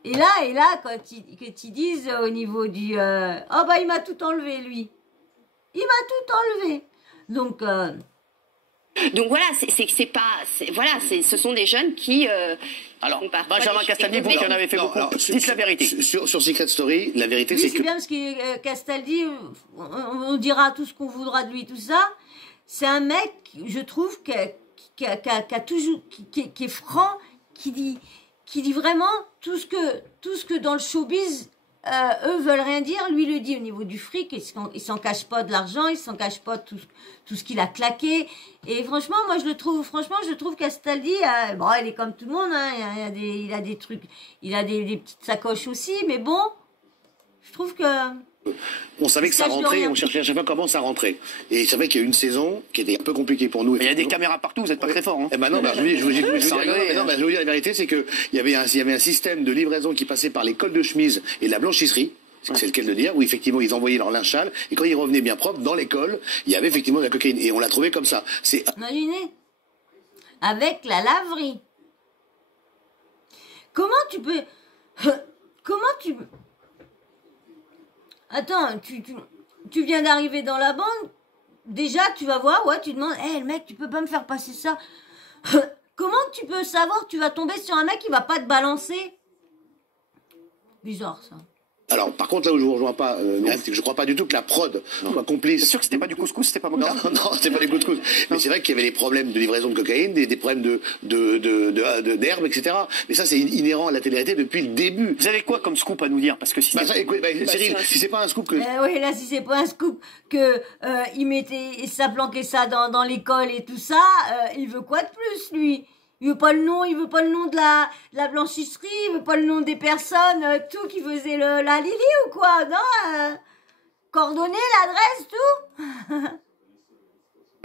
et là, quand ils disent au niveau du... oh bah, il m'a tout enlevé, lui. Il m'a tout enlevé. Donc voilà, ce sont des jeunes qui... alors, Benjamin Castaldi, vous qui en avez fait beaucoup, dites la vérité. Sur Secret Story, la vérité, c'est que... c'est bien parce que Castaldi, on dira tout ce qu'on voudra de lui, tout ça. C'est un mec, je trouve, qui est franc, qui dit vraiment tout ce que dans le showbiz... eux veulent rien dire, lui le dit au niveau du fric, il s'en cache pas de l'argent, il s'en cache pas tout ce qu'il a claqué. Et franchement, moi je trouve Castaldi, bon, il est comme tout le monde, hein, il a des trucs, il a des petites sacoches aussi, mais bon, je trouve que... On savait que ça rentrait, on cherchait à chaque fois comment ça rentrait. Et c'est vrai qu'il y a eu une saison qui était un peu compliquée pour nous. Il y a des caméras partout, vous n'êtes pas très fort. Hein. Eh ben non, je vous dis la vérité, c'est que il y avait un système de livraison qui passait par les cols de chemise et la blanchisserie. C'est le cas de le dire, où effectivement ils envoyaient leur linge sale, et quand ils revenaient bien propres, dans l'école, il y avait effectivement de la cocaïne. Et on l'a trouvé comme ça. Imaginez, avec la laverie. Comment tu peux... Attends, tu viens d'arriver dans la bande, déjà tu vas voir, ouais, tu demandes, hé le mec, tu peux pas me faire passer ça? Comment tu peux savoir que tu vas tomber sur un mec qui va pas te balancer? Bizarre ça. Alors, par contre, là où je vous rejoins pas, c'est que je crois pas du tout que la prod soit complice. C'est sûr que c'était pas du couscous, c'était pas mon gars. Non, c'était pas du couscous. Mais c'est vrai qu'il y avait des problèmes de livraison de cocaïne, des problèmes d'herbe, etc. Mais ça, c'est inhérent à la télé-réalité depuis le début. Vous avez quoi comme scoop à nous dire? Parce que si Cyril, si c'est pas un scoop que... oui, là, si c'est pas un scoop que il mettait, ça planquait ça dans l'école et tout ça, il veut quoi de plus, lui? Il veut pas le nom de la blanchisserie, il veut pas le nom des personnes, tout qui faisait la Lily ou quoi, non? Coordonnées, l'adresse,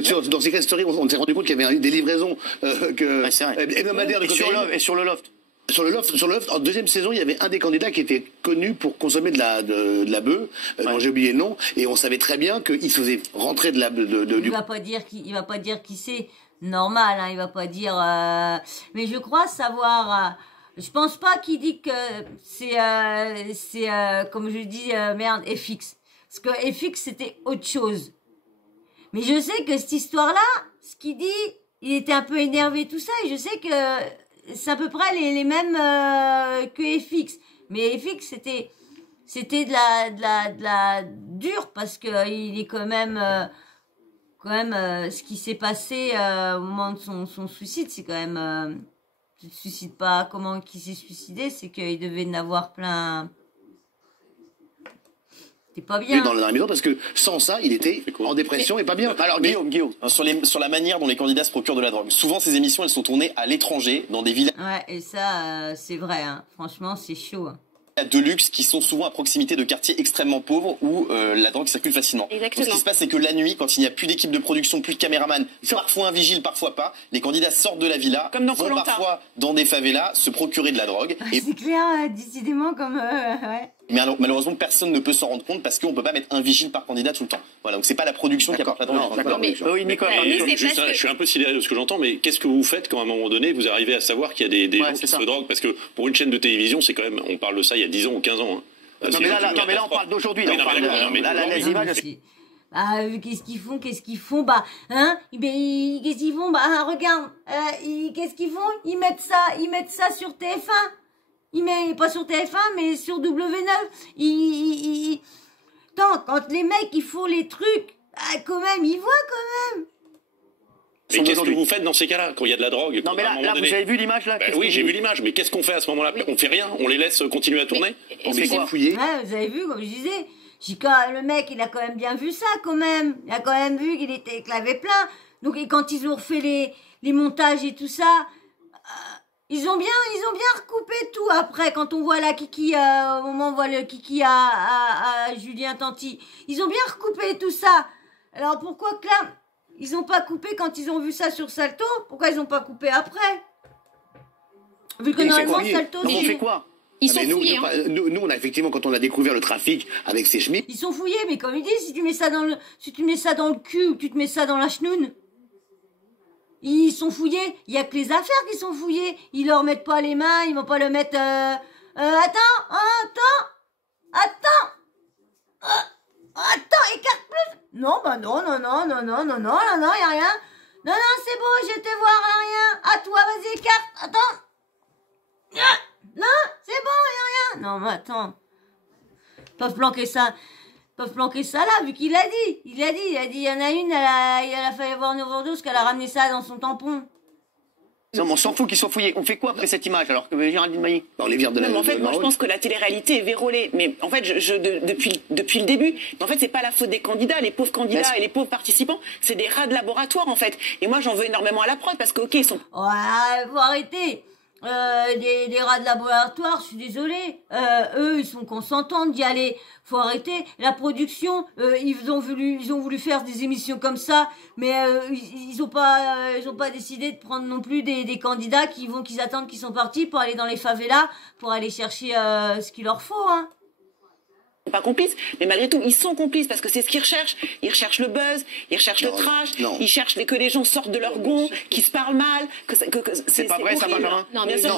tout? Dans Secret Story, on s'est rendu compte qu'il y avait des livraisons hebdomadaires de cocaïne. Et sur le loft. Sur le loft, en deuxième saison, il y avait un des candidats qui était connu pour consommer de la bœuf, dont j'ai oublié le nom, et on savait très bien qu'il se faisait rentrer de la... Il va pas dire qui c'est. Normal, hein, il va pas dire. Mais je crois savoir. Je pense pas qu'il dit que c'est comme je dis FX, parce que FX c'était autre chose. Mais je sais que cette histoire-là, ce qu'il dit, il était un peu énervé tout ça, et je sais que c'est à peu près les mêmes que FX. Mais FX c'était de la dure, parce que il est quand même ce qui s'est passé au moment de son suicide, c'est quand même tu te suicides pas, comment qu'il s'est suicidé, c'est qu'il devait en avoir plein. C'était pas bien. Dans la maison, parce que sans ça, il était en dépression et pas bien. Alors Guillaume, sur la manière dont les candidats se procurent de la drogue. Souvent, ces émissions, elles sont tournées à l'étranger, dans des villes. Ouais, et ça, c'est vrai. Hein. Franchement, c'est chaud. Hein. De luxe qui sont souvent à proximité de quartiers extrêmement pauvres où la drogue circule facilement. Exactement. Donc, ce qui se passe, c'est que la nuit, quand il n'y a plus d'équipe de production, plus de caméraman, parfois un vigile, parfois pas, les candidats sortent de la villa, vont parfois dans des favelas se procurer de la drogue. Et... C'est clair, décidément, comme... ouais. Mais alors, malheureusement, personne ne peut s'en rendre compte parce qu'on peut pas mettre un vigile par candidat tout le temps. Voilà, donc c'est pas la production qui apporte la drogue. Oui, Nicolas. Je suis un peu sidéré de ce que j'entends, mais qu'est-ce que vous faites quand à un moment donné vous arrivez à savoir qu'il y a des gens qui se droguent? Parce que pour une chaîne de télévision, c'est quand même, on parle de ça il y a 10 ans ou 15 ans. Hein. Non, mais là, on parle d'aujourd'hui. Les images. Qu'est-ce qu'ils font, bah, hein, qu'est-ce qu'ils font, bah, regarde, qu'est-ce qu'ils font, ils mettent ça sur TF1, pas sur TF1, mais sur W9, Attends, quand les mecs, ils font les trucs, quand même, ils voient quand même. Mais qu'est-ce que vous faites dans ces cas-là, quand il y a de la drogue? Non, mais là, vous avez vu l'image, là? Oui, j'ai vu l'image, mais qu'est-ce qu'on fait à ce moment-là? On fait rien? On les laisse continuer à tourner? On fait quoi? Fouiller? Ouais, vous avez vu, comme je disais, le mec, il a quand même bien vu ça, quand même. Il a quand même vu qu'il avait plein. Donc, et quand ils ont refait les montages et tout ça, ils ont bien recoupé tout après, quand on voit la Kiki, au moment où on voit le Kiki à Julien Tanti. Ils ont bien recoupé tout ça. Alors, pourquoi que là, ils ont pas coupé quand ils ont vu ça sur Salto? Pourquoi ils ont pas coupé après? Vu que normalement, Salto, on fait quoi? Ils sont fouillés. Nous, on a effectivement, quand on a découvert le trafic avec ces chemises. Ils sont fouillés, mais comme ils disent, si tu mets ça dans le cul ou tu te mets ça dans la chenoune, ils sont fouillés. Il y a que les affaires qui sont fouillées. Ils leur mettent pas les mains, ils vont pas le mettre. Attends, écarte plus. Non, bah non, y a rien. Non, c'est bon, je vais te voir, rien. À toi, vas-y, écarte. Attends. Non, c'est bon, y a rien. Non, mais attends. Ils peuvent planquer ça là, vu qu'il l'a dit. Il a dit, il y en a une, elle a failli avoir une overdose, qu'elle a ramené ça dans son tampon. Non, mais on s'en fout qu'ils soient fouillés. On fait quoi après cette image, alors que Géraldine Maillet? En fait, moi, je pense que la télé-réalité est vérolée. Mais en fait, depuis le début, en fait, c'est pas la faute des candidats, les pauvres candidats et les pauvres participants. C'est des rats de laboratoire, en fait. Et moi, j'en veux énormément à la prod parce que, ok, ils sont... Ouais, faut arrêter. Des rats de laboratoire, je suis désolée. Eux, ils sont consentants d'y aller. Faut arrêter. La production, ils ont voulu faire des émissions comme ça, mais ils ont pas décidé de prendre non plus des candidats qu'ils attendent, qui sont partis pour aller dans les favelas, pour aller chercher ce qu'il leur faut, hein. Pas complices, mais malgré tout, ils sont complices parce que c'est ce qu'ils recherchent. Ils recherchent le buzz, ils recherchent le trash, ils cherchent que les gens sortent de leur gonds, qu'ils se parlent mal, c'est pas vrai, ça, Benjamin? Non, bien sûr,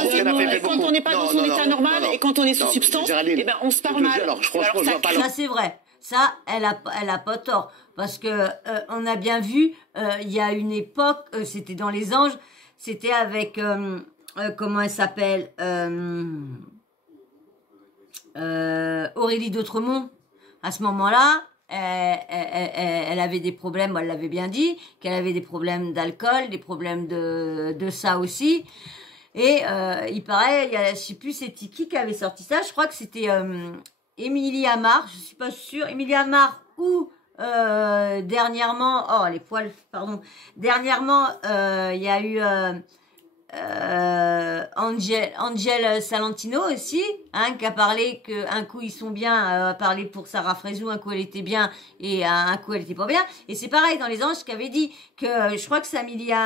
quand on n'est pas dans son état normal et quand on est sous substance, eh ben, on se parle mal. Ça, c'est vrai. Ça, elle a pas tort. Parce que, on a bien vu, il y a une époque, c'était dans Les Anges, c'était avec, comment elle s'appelle, Aurélie d'Autremont, à ce moment-là, elle avait des problèmes, elle l'avait bien dit, qu'elle avait des problèmes d'alcool, des problèmes de ça aussi. Et il paraît, je sais plus c'est qui avait sorti ça, je crois que c'était Émilie Amar, je suis pas sûre, Émilie Amar ou dernièrement, oh les poils, pardon, dernièrement il y a eu Angel Salentino aussi, hein, qui a parlé que un coup ils sont bien, a parlé pour Sarah Frézou, un coup elle était bien et un coup elle était pas bien. Et c'est pareil dans Les Anges qui avait dit que je crois que c'est Emilia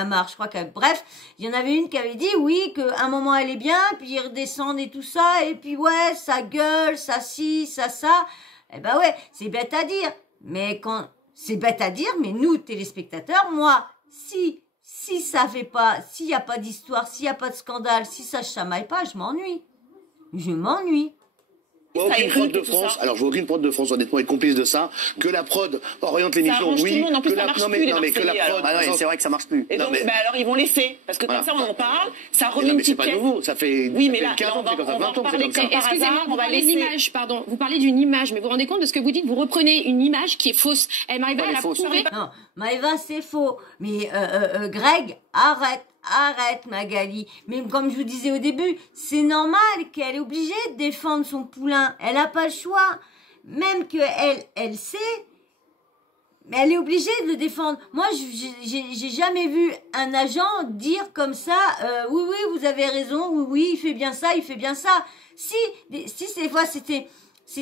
Amar, je crois que bref, il y en avait une qui avait dit oui que un moment elle est bien, puis ils redescendent et tout ça, et puis ouais ça gueule, ça ci, ça. Eh ben ouais, c'est bête à dire, mais quand c'est bête à dire, mais nous téléspectateurs, moi si ça fait pas, s'il n'y a pas d'histoire, s'il n'y a pas de scandale, si ça chamaille pas, je m'ennuie. Je m'ennuie. Aucune prod de France, alors je vois aucune prod de France honnêtement être complice de ça, que la prod oriente l'émission, oui, que la prod, c'est vrai que ça marche plus. Et donc, alors ils vont laisser, parce que comme ça on en parle, ça remet une petite pièce. C'est pas nouveau, ça fait, oui, mais là, 15 ans, c'est comme ça, 20 ans, c'est comme ça. Excusez-moi, vous parlez d'une image, pardon, vous parlez d'une image, mais vous vous rendez compte de ce que vous dites, vous reprenez une image qui est fausse. Elle m'arrive à la prouver. Non, Maëva, c'est faux. Mais Greg, arrête Magali. Mais comme je vous disais au début, c'est normal qu'elle est obligée de défendre son poulain. Elle n'a pas le choix. Même elle sait, mais elle est obligée de le défendre. Moi, j'ai jamais vu un agent dire comme ça, oui, vous avez raison, oui, il fait bien ça, il fait bien ça. Si des fois si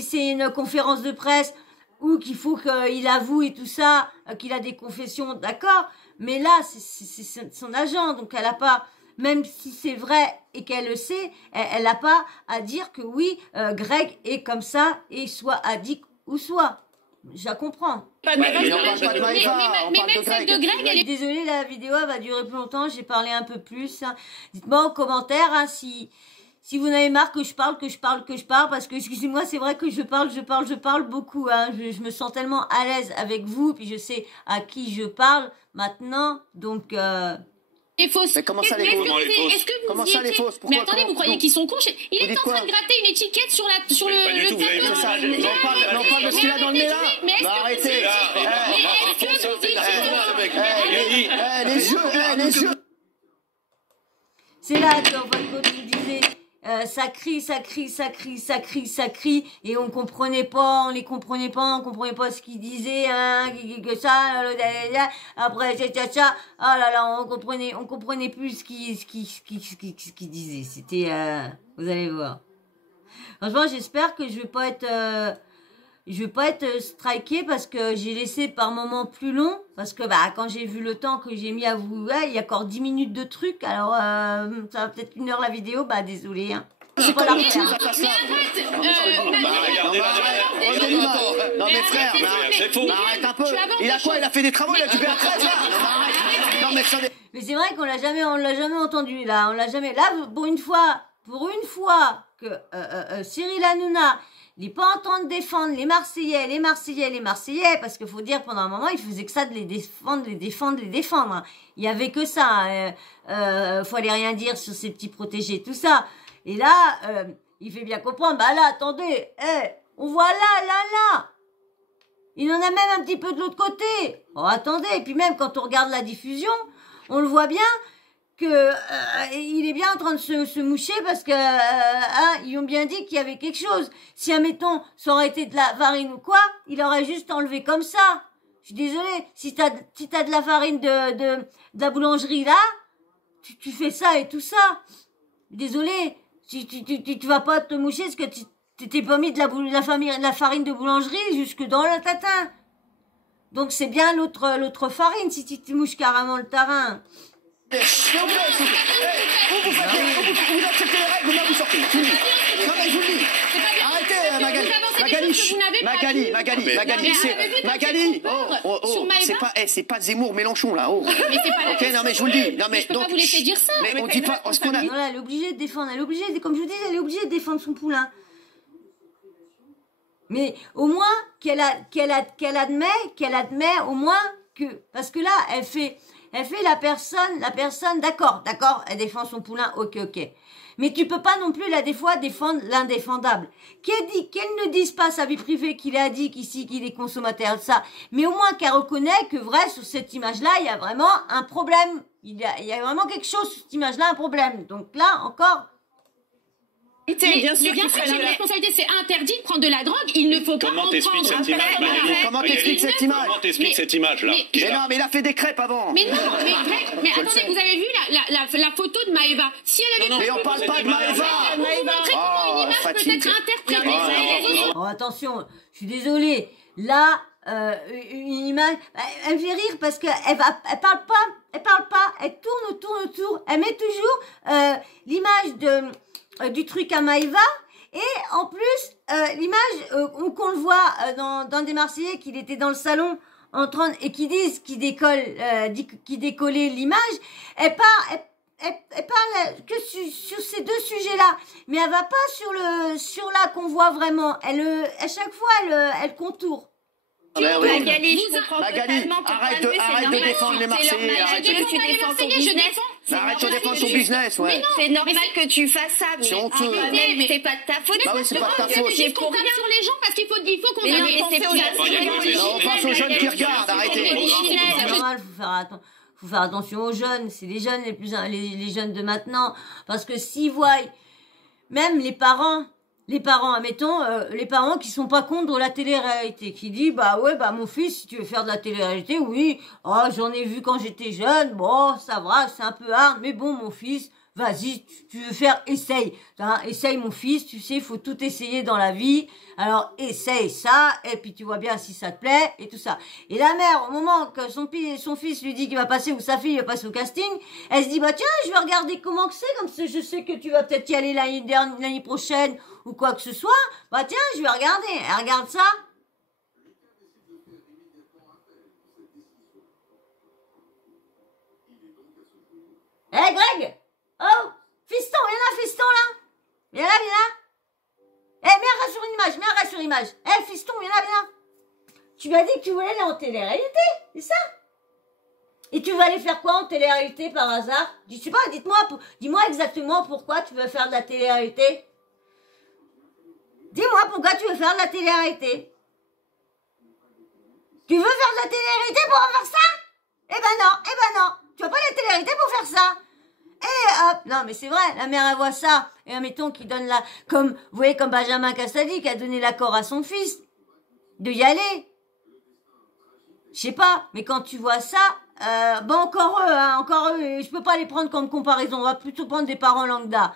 c'est une conférence de presse, ou qu'il faut qu'il avoue et tout ça, qu'il a des confessions, d'accord. Mais là, c'est son agent, donc elle n'a pas, même si c'est vrai et qu'elle le sait, elle n'a pas à dire que oui, Greg est comme ça et soit addict ou soit. Je la comprends. Mais même celle de Greg, elle est... Désolée, la vidéo va durer plus longtemps, j'ai parlé un peu plus. Hein. Dites-moi en commentaire hein, si vous en avez marre que je parle, parce que, excusez-moi, c'est vrai que je parle beaucoup, hein. Je me sens tellement à l'aise avec vous, puis je sais à qui je parle maintenant, donc... Les fausses. Mais comment ça les fausses? Comment ça les fausses? Mais attendez, vous croyez qu'ils sont cons? Il est en train de gratter une étiquette sur le tableau. On parle de ce qu'il a dans le nez là. Mais arrêtez. Les yeux. C'est là que votre coach nous disait... ça crie, et on les comprenait pas ce qu'ils disaient, hein, que ça, après, ça, oh là là, on comprenait plus ce qu'ils disaient. C'était, vous allez voir. Franchement, j'espère que je vais pas être strikée parce que j'ai laissé par moments plus long, parce que quand j'ai vu le temps que j'ai mis à vous, il y a encore 10 minutes de truc, alors ça va peut-être 1 heure la vidéo, désolé. Hein. C'est pas la refaire. Non mais frère, arrête un peu. Il a quoi? Il a fait des travaux, il a dû payer la retraite là. Non mais mais c'est vrai qu'on l'a jamais entendu là, on l'a jamais. Là pour une fois que Cyril Hanouna il n'est pas en train de défendre les Marseillais, parce qu'il faut dire, pendant un moment, il faisait que ça de les défendre. Il y avait que ça. Fallait rien dire sur ces petits protégés, tout ça. Et là, il fait bien comprendre, là, attendez, on voit là. Il en a même un petit peu de l'autre côté. Oh, attendez, et puis même quand on regarde la diffusion, on le voit bien que il est bien en train de se moucher parce que ils ont bien dit qu'il y avait quelque chose. Si admettons ça aurait été de la farine ou quoi, il aurait juste enlevé comme ça. Je suis désolée, si t'as de la farine de la boulangerie là, tu fais ça et tout ça. Désolée, tu vas pas te moucher parce que tu t'es pas mis de la farine de boulangerie jusque dans le tatin. Donc c'est bien l'autre farine si tu te mouches carrément le tarin. Vous acceptez les règles, là vous sortez. Non mais je vous le dis. Arrêtez Magali. C'est pas Zemmour Mélenchon là. Oh. Ok, non mais je vous le dis. Non mais je peux pas vous laisser dire ça. Mais on dit pas ce qu'on a. Voilà, elle est obligée de défendre. Comme je vous dis, elle est obligée de défendre son poulain. Mais au moins qu'elle admet au moins que parce que là elle fait Elle fait la personne, d'accord, elle défend son poulain, ok. Mais tu peux pas non plus, là, des fois, défendre l'indéfendable. Qu'elle ne dise pas sa vie privée, qu'il a dit qu'ici, qu'il est consommateur de ça, mais au moins qu'elle reconnaît que, vrai, sur cette image-là, il y a vraiment un problème. Il y a vraiment quelque chose sur cette image-là, un problème. Donc là, encore... Mais bien sûr, la responsabilité, c'est interdit de prendre de la drogue. Il ne faut pas en prendre. Comment t'expliques cette image? Comment t'expliques cette image-là? Mais non, mais il a fait des crêpes avant. Mais non, mais attendez, vous avez vu la photo de Maëva? Si elle avait... Mais on parle pas de Maëva. Vous montrez comment une image peut être interprétée. Oh, attention, je suis désolée. Là, une image, elle me fait rire parce que elle parle pas, elle tourne autour, elle met toujours l'image du truc à Maëva, et en plus l'image qu'on le voit dans des Marseillais qu'il était dans le salon en train et qui disent qu'il décollait l'image, elle parle que sur ces deux sujets-là, mais elle va pas sur là qu'on voit vraiment. À chaque fois elle contourne. Magali, je comprends Magali, totalement ton arrête point de vue, c'est de normal. défendre les Marseillais. Arrête que tu défends ton business. Arrête de défendre ton business, ouais. C'est normal que tu fasses ça, mais c'est honteux. c'est pas de ta faute. Bah oui, c'est pas de ta faute. C'est pour rien sur les gens parce qu'il faut qu'on on pense aux jeunes qui regardent, arrêtez. C'est normal, faut faire attention aux jeunes. C'est les jeunes les jeunes de maintenant. Parce que s'ils voient, même les parents, admettons, les parents qui sont pas contre la télé-réalité, qui disent, bah ouais, bah mon fils, si tu veux faire de la télé-réalité, oui, oh, j'en ai vu quand j'étais jeune, bon, ça va, c'est un peu hard, mais bon, mon fils, vas-y, tu veux faire, essaye. Hein, essaye mon fils, tu sais, il faut tout essayer dans la vie. Alors, essaye ça, et puis tu vois bien si ça te plaît, et tout ça. Et la mère, au moment que son fils lui dit qu'il va passer, ou sa fille va passer au casting, elle se dit, bah tiens, je vais regarder comment que c'est, comme ça, je sais que tu vas peut-être y aller l'année prochaine, ou quoi que ce soit. Bah tiens, je vais regarder. Elle regarde ça. Hé, Greg! Oh! Fiston, viens là, fiston, là! Viens là! Eh, mets un rat sur image, Eh, fiston, viens là! Tu m'as dit que tu voulais aller en télé-réalité, c'est ça? Et tu vas aller faire quoi en télé-réalité par hasard? Je sais pas, dis-moi exactement pourquoi tu veux faire de la télé-réalité. Dis-moi pourquoi tu veux faire de la télé-réalité. Tu veux faire de la télé-réalité pour en faire ça? Eh ben non. Tu vas pas la télé-réalité pour faire ça. Et hop, non mais c'est vrai, la mère elle voit ça, et admettons qu'il donne comme, vous voyez comme Benjamin Castaldi qui a donné l'accord à son fils de y aller. Je sais pas, mais quand tu vois ça, bon encore eux, je peux pas les prendre comme comparaison, on va plutôt prendre des parents lambda.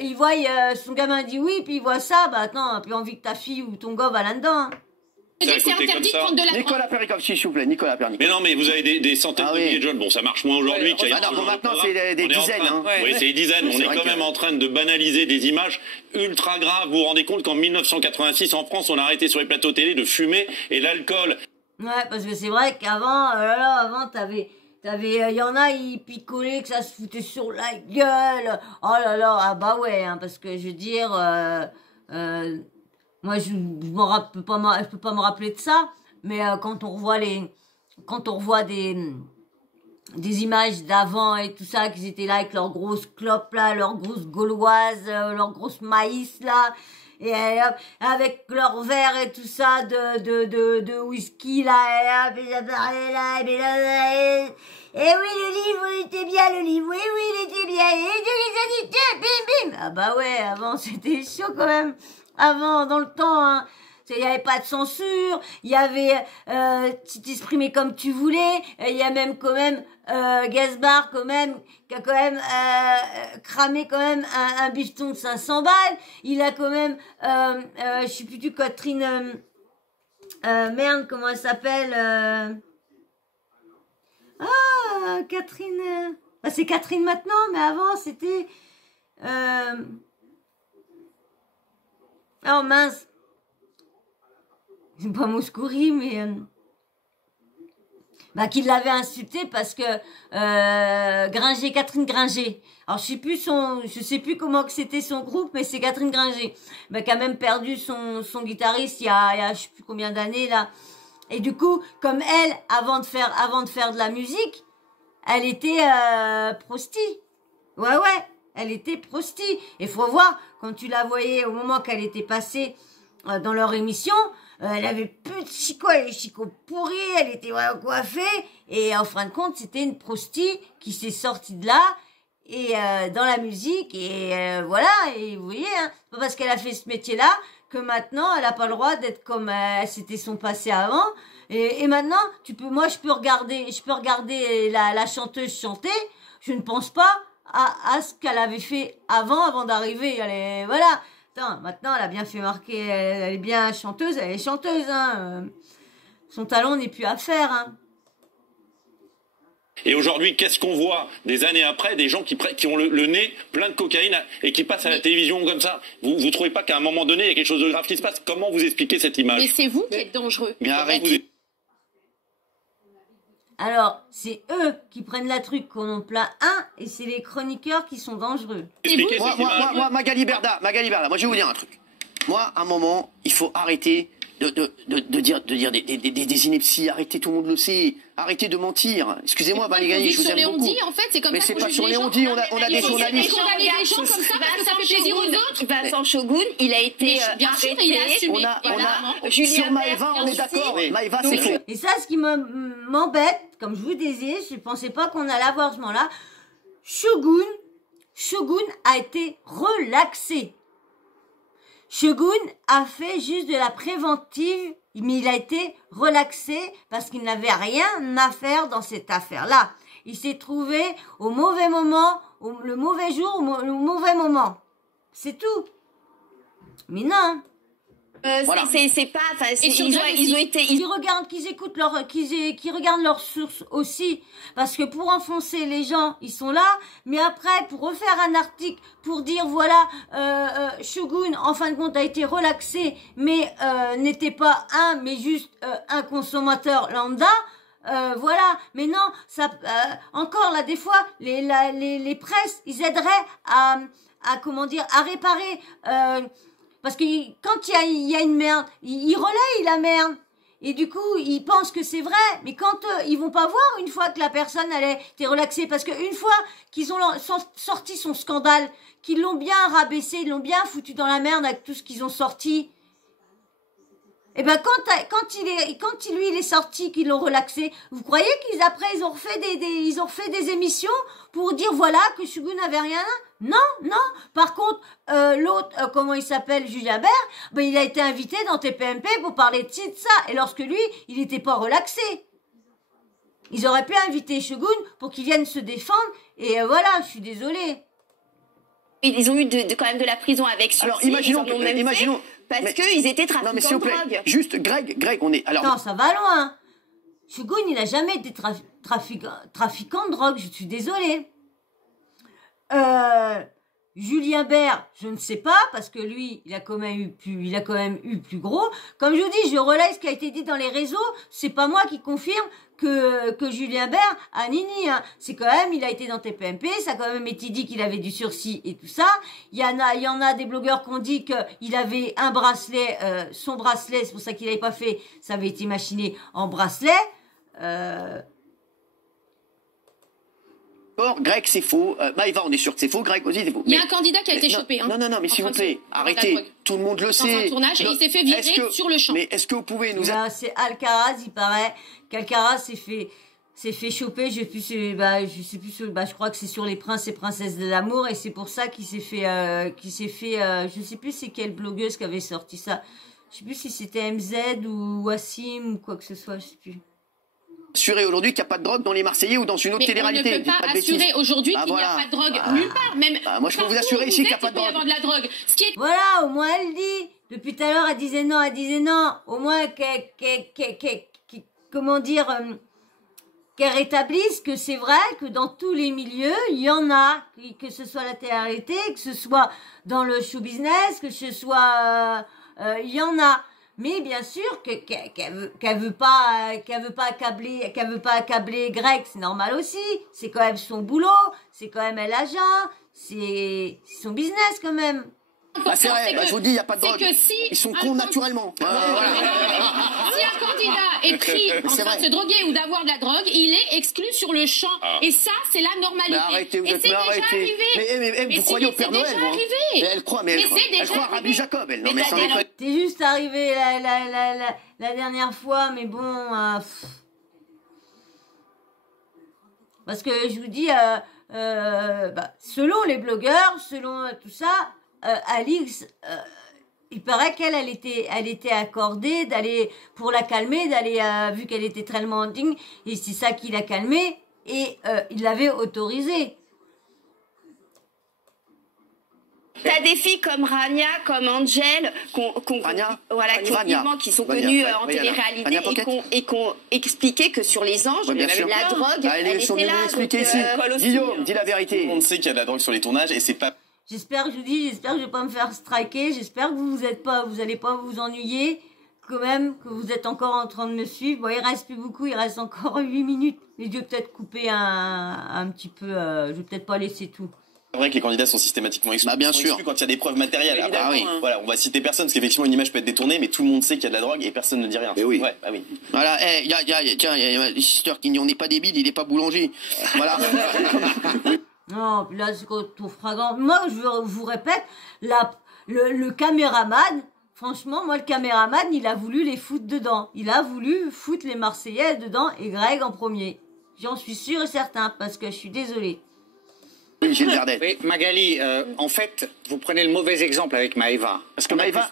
Ils voient, son gamin dit oui, puis il voit ça, bah attends, puis envie que ta fille ou ton gars va là-dedans. Hein. C'est interdit de prendre de la... Nicolas Perrikovski, s'il vous plaît, Nicolas Perrikovski. Mais non, mais vous avez des centaines de milliers de jeunes. Bon, ça marche moins aujourd'hui qu'il y a maintenant, c'est des dizaines. Oui, c'est des dizaines. On est quand même en train de banaliser des images ultra graves. Vous vous rendez compte qu'en 1986, en France, on a arrêté sur les plateaux télé de fumer et l'alcool. Ouais, parce que c'est vrai qu'avant, avant, il y en a, ils picolaient, que ça se foutait sur la gueule. Oh là là, ah bah ouais, hein, parce que je veux dire, moi, je peux pas me rappeler de ça, mais quand on revoit des images d'avant et tout ça, qu'ils étaient là avec leurs grosses clopes là, leurs grosses gauloises, leurs grosses maïs là, et avec leur verre et tout ça de whisky là, et oui, le livre, il était bien, le livre, oui, il était bien, et bim, bim. Ah bah ouais, avant, c'était chaud quand même. Avant, dans le temps, hein. Il n'y avait pas de censure, il y avait, tu t'exprimais comme tu voulais, il y a même quand même, Gazbar quand même, qui a quand même, cramé quand même un bifton de 500 balles, il a quand même, je sais plus du Catherine, merde, comment elle s'appelle, Catherine, bah c'est Catherine maintenant, mais avant c'était, oh mince, c'est pas Mouskouri, mais bah qu'il l'avait insulté parce que Catherine Gringer. Alors je sais plus comment que c'était son groupe, mais c'est Catherine Gringer. Bah qui a même perdu son guitariste il y a je sais plus combien d'années là. Et du coup, comme elle, avant de faire de la musique, elle était prosti. Ouais, elle était prosti. Et faut voir, quand tu la voyais au moment qu'elle était passée dans leur émission, elle avait plus de chicots, les chicots pourris, elle était vraiment coiffée. Et en fin de compte, c'était une prosti qui s'est sortie de là et dans la musique. Et voilà, et vous voyez, hein, c'est pas parce qu'elle a fait ce métier-là que maintenant, elle n'a pas le droit d'être comme c'était son passé avant. Et maintenant, moi, je peux regarder la chanteuse chanter. Je ne pense pas à ce qu'elle avait fait avant d'arriver. Voilà. Attends, maintenant, elle a bien fait marquer, elle est bien chanteuse, elle est chanteuse, hein. Son talent n'est plus à faire, hein. Et aujourd'hui, qu'est-ce qu'on voit des années après, des gens qui ont le nez plein de cocaïne et qui passent à la télévision comme ça? Vous trouvez pas qu'à un moment donné, il y a quelque chose de grave qui se passe? Comment vous expliquez cette image? Mais c'est vous qui êtes dangereux. Mais arrêtez. Alors, c'est eux qui prennent la truc qu'on en plein et c'est les chroniqueurs qui sont dangereux. Moi, Magali Berda, moi je vais vous dire un truc. Moi, à un moment, il faut arrêter de dire des inepties, arrêtez, tout le monde le sait, arrêtez de mentir. Excusez-moi, Valérie, je vous aime beaucoup. En fait, c'est comme mais ça c'est qu'on pas juge sur les on-dit, on a des journalistes. Des gens comme ça parce que ça fait plaisir aux autres. Vincent Shogun, il a été bien sûr, il a assumé. Sur Maëva, on est d'accord. Maëva, c'est faux. Et ça, ce qui m'embête, comme je vous disais, je pensais pas qu'on allait avoir ce moment-là. Shogun a été relaxé. Shogun a fait juste de la préventive, mais il a été relaxé parce qu'il n'avait rien à faire dans cette affaire-là. Il s'est trouvé au mauvais moment, le mauvais jour, le mauvais moment. C'est tout. Mais non. Voilà. C'est pas, enfin, ils ont été, qui regardent leurs sources aussi, parce que pour enfoncer les gens, ils sont là, mais après, pour refaire un article, pour dire, voilà, Shogun, en fin de compte, a été relaxé, mais n'était pas mais juste un consommateur lambda, voilà, mais non, ça, encore là, des fois, les presses, ils aideraient à comment dire, à réparer, parce que quand il y a une merde, ils relayent la merde. Et du coup, ils pensent que c'est vrai. Mais quand ils vont pas voir une fois que la personne elle a été relaxée, parce que une fois qu'ils ont sorti son scandale, qu'ils l'ont bien rabaissé, ils l'ont bien foutu dans la merde avec tout ce qu'ils ont sorti. Et ben quand il est sorti, qu'ils l'ont relaxé, vous croyez ils ont refait des émissions pour dire voilà que Shogun n'avait rien? Non. Par contre, l'autre, comment il s'appelle, Julien Bert, ben il a été invité dans TPMP pour parler de ci, de ça. Et lorsque lui, il n'était pas relaxé. Ils auraient pu inviter Shogun pour qu'il vienne se défendre. Et voilà, je suis désolée. Ils ont eu quand même de la prison avec sursis. Alors imaginons. Parce qu'ils étaient trafiquants de drogue. Juste, Greg, on est... Alors... Non, ça va loin. Shogun, il n'a jamais été trafiquant de drogue, je suis désolée. Julien Bert, je ne sais pas, parce que lui, il a quand même eu plus gros. Comme je vous dis, je relaye ce qui a été dit dans les réseaux. C'est pas moi qui confirme que Julien Bert a nini, hein. C'est quand même, il a été dans TPMP, ça a quand même été dit qu'il avait du sursis et tout ça. Il y en a des blogueurs qui ont dit qu'il avait un bracelet, son bracelet, c'est pour ça qu'il n'avait pas fait, ça avait été machiné en bracelet. Greg, c'est faux. Maëva, on est sûr que c'est faux. Greg aussi, c'est faux. Il y a un candidat qui a été chopé. Hein, non, mais s'il vous plaît, arrêtez. Tout le monde le sait. Dans un tournage, et il s'est fait virer sur le champ. Mais est-ce que vous pouvez nous... C'est Alcaraz, il paraît qu'Alcaraz s'est fait choper, je crois que c'est sur les princes et princesses de l'amour, et c'est pour ça qu'il s'est fait, je sais plus c'est quelle blogueuse qui avait sorti ça. Je sais plus si c'était MZ ou Wassim ou quoi que ce soit, je sais plus. Assurer aujourd'hui qu'il n'y a pas de drogue dans les Marseillais ou dans une autre télé-réalité. On ne peut pas assurer aujourd'hui qu'il n'y a pas de drogue nulle part. Même moi, je peux vous assurer ici qu'il n'y a pas de drogue. Il peut y avoir de la drogue. Voilà, au moins elle dit. Depuis tout à l'heure, elle disait non. Au moins comment dire, qu'elle rétablisse que c'est vrai que dans tous les milieux, il y en a, que ce soit la télé-réalité, que ce soit dans le show business, que ce soit, il y en a. Mais bien sûr qu'elle veut pas accabler Greg, c'est normal aussi. C'est quand même son boulot, c'est quand même elle agent, c'est son business quand même. Bah, c'est vrai, bah, je vous dis, il n'y a pas de drogue. Que si ils sont cons naturellement. Si un candidat est pris en train de se droguer ou d'avoir de la drogue, il est exclu sur le champ. Et ça, c'est la normalité. Mais arrêtez, vous et êtes c'est déjà arrivé. Mais vous croyez au Père Noël, moi. Mais elle croit, mais elle croit à Rabbi Jacob, elle. Non, mais ça déconne. T'es juste arrivé la dernière fois, mais bon... Parce que je vous dis, selon les blogueurs, selon tout ça, Alix, il paraît elle était accordée d'aller, pour la calmer, vu qu'elle était tellement indigne, et c'est ça qui l'a calmée, et il l'avait autorisée. T'as des filles comme Rania, comme Angel, qui sont connues en télé-réalité et qui ont expliqué que sur les anges, la drogue, elle était là. Guillaume, dis la vérité. Tout le monde sait qu'il y a de la drogue sur les tournages et c'est pas... J'espère que je vais pas me faire striker, j'espère que vous allez pas vous ennuyer, quand même, que vous êtes encore en train de me suivre. Bon, il reste plus beaucoup, il reste encore 8 minutes, mais je vais peut-être couper un petit peu, je vais peut-être pas laisser tout. C'est vrai que les candidats sont systématiquement exclus. Bah, bien sûr. Quand il y a des preuves matérielles. Ah oui. Voilà, on va citer personne parce qu'effectivement une image peut être détournée, mais tout le monde sait qu'il y a de la drogue et personne ne dit rien. Mais oui. Ouais, bah oui. Voilà, tiens, il y a Sister qui on n'est pas débile, il n'est pas boulanger. Voilà. Non, puis là, c'est tout flagrant. Moi, je vous répète, le caméraman, franchement, moi, le caméraman, il a voulu les foutre dedans. Il a voulu foutre les Marseillais dedans et Greg en premier. J'en suis sûr et certain, parce que je suis désolée. Oui, Gilles Verdette. Oui, Magali, en fait, vous prenez le mauvais exemple avec Maëva. Parce que Maëva,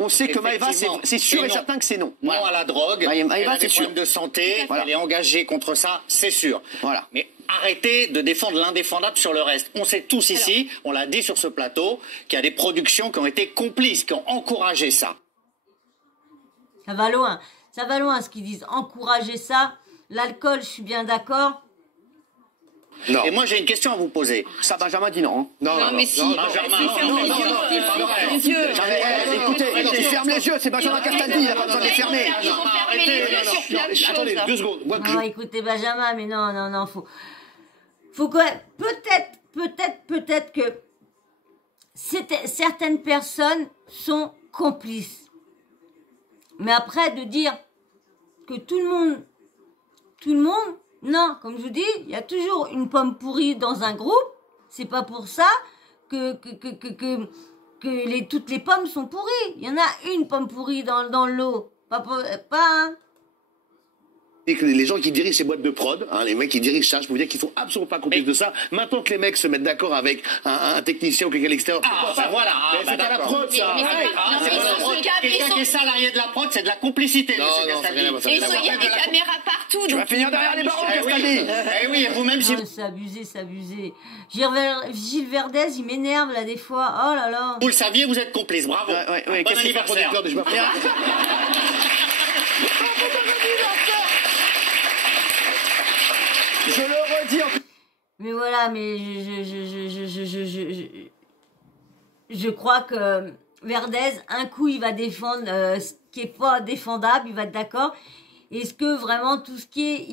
on sait que Maëva, c'est sûr et certain que c'est non. Non à la drogue, Maëva, elle a des problèmes de santé, elle est engagée contre ça, c'est sûr. Voilà. Mais arrêtez de défendre l'indéfendable sur le reste. On sait tous ici, on l'a dit sur ce plateau, qu'il y a des productions qui ont été complices, qui ont encouragé ça. Ça va loin ce qu'ils disent. Encourager ça, l'alcool, je suis bien d'accord. Non. Et moi j'ai une question à vous poser. Ça, Benjamin dit non. Non, mais si. Benjamin, écoutez, il ferme les yeux, c'est Benjamin Castaldi, il n'a pas besoin de les fermer. Attendez, 2 secondes. Non, écoutez, Benjamin, mais non, faut quand même, peut-être que certaines personnes sont complices. Mais après, de dire que tout le monde, non, comme je vous dis, il y a toujours une pomme pourrie dans un groupe. C'est pas pour ça que toutes les pommes sont pourries. Il y en a une pomme pourrie dans l'eau. Pas hein. Et que les gens qui dirigent ces boîtes de prod, les mecs qui dirigent ça, je peux vous dire qu'ils sont absolument pas complices de ça. Maintenant que les mecs se mettent d'accord avec un technicien ou quelqu'un à l'extérieur, voilà. C'est à la prod, ça. Quelqu'un qui est salarié de la prod, c'est de la complicité, monsieur Castaldi. Et il y a des caméras partout. Tu vas finir derrière les barreaux, Castaldi. Eh oui, vous-même si... C'est abusé. Gilles Verdez, il m'énerve là des fois. Oh là là. Vous le saviez, vous êtes complice, bravo. Ouais, bon anniversaire. Je le redis. Mais voilà, mais je crois que Verdez, un coup, il va défendre ce qui est pas défendable, il va être d'accord. Est-ce que vraiment tout ce qui est...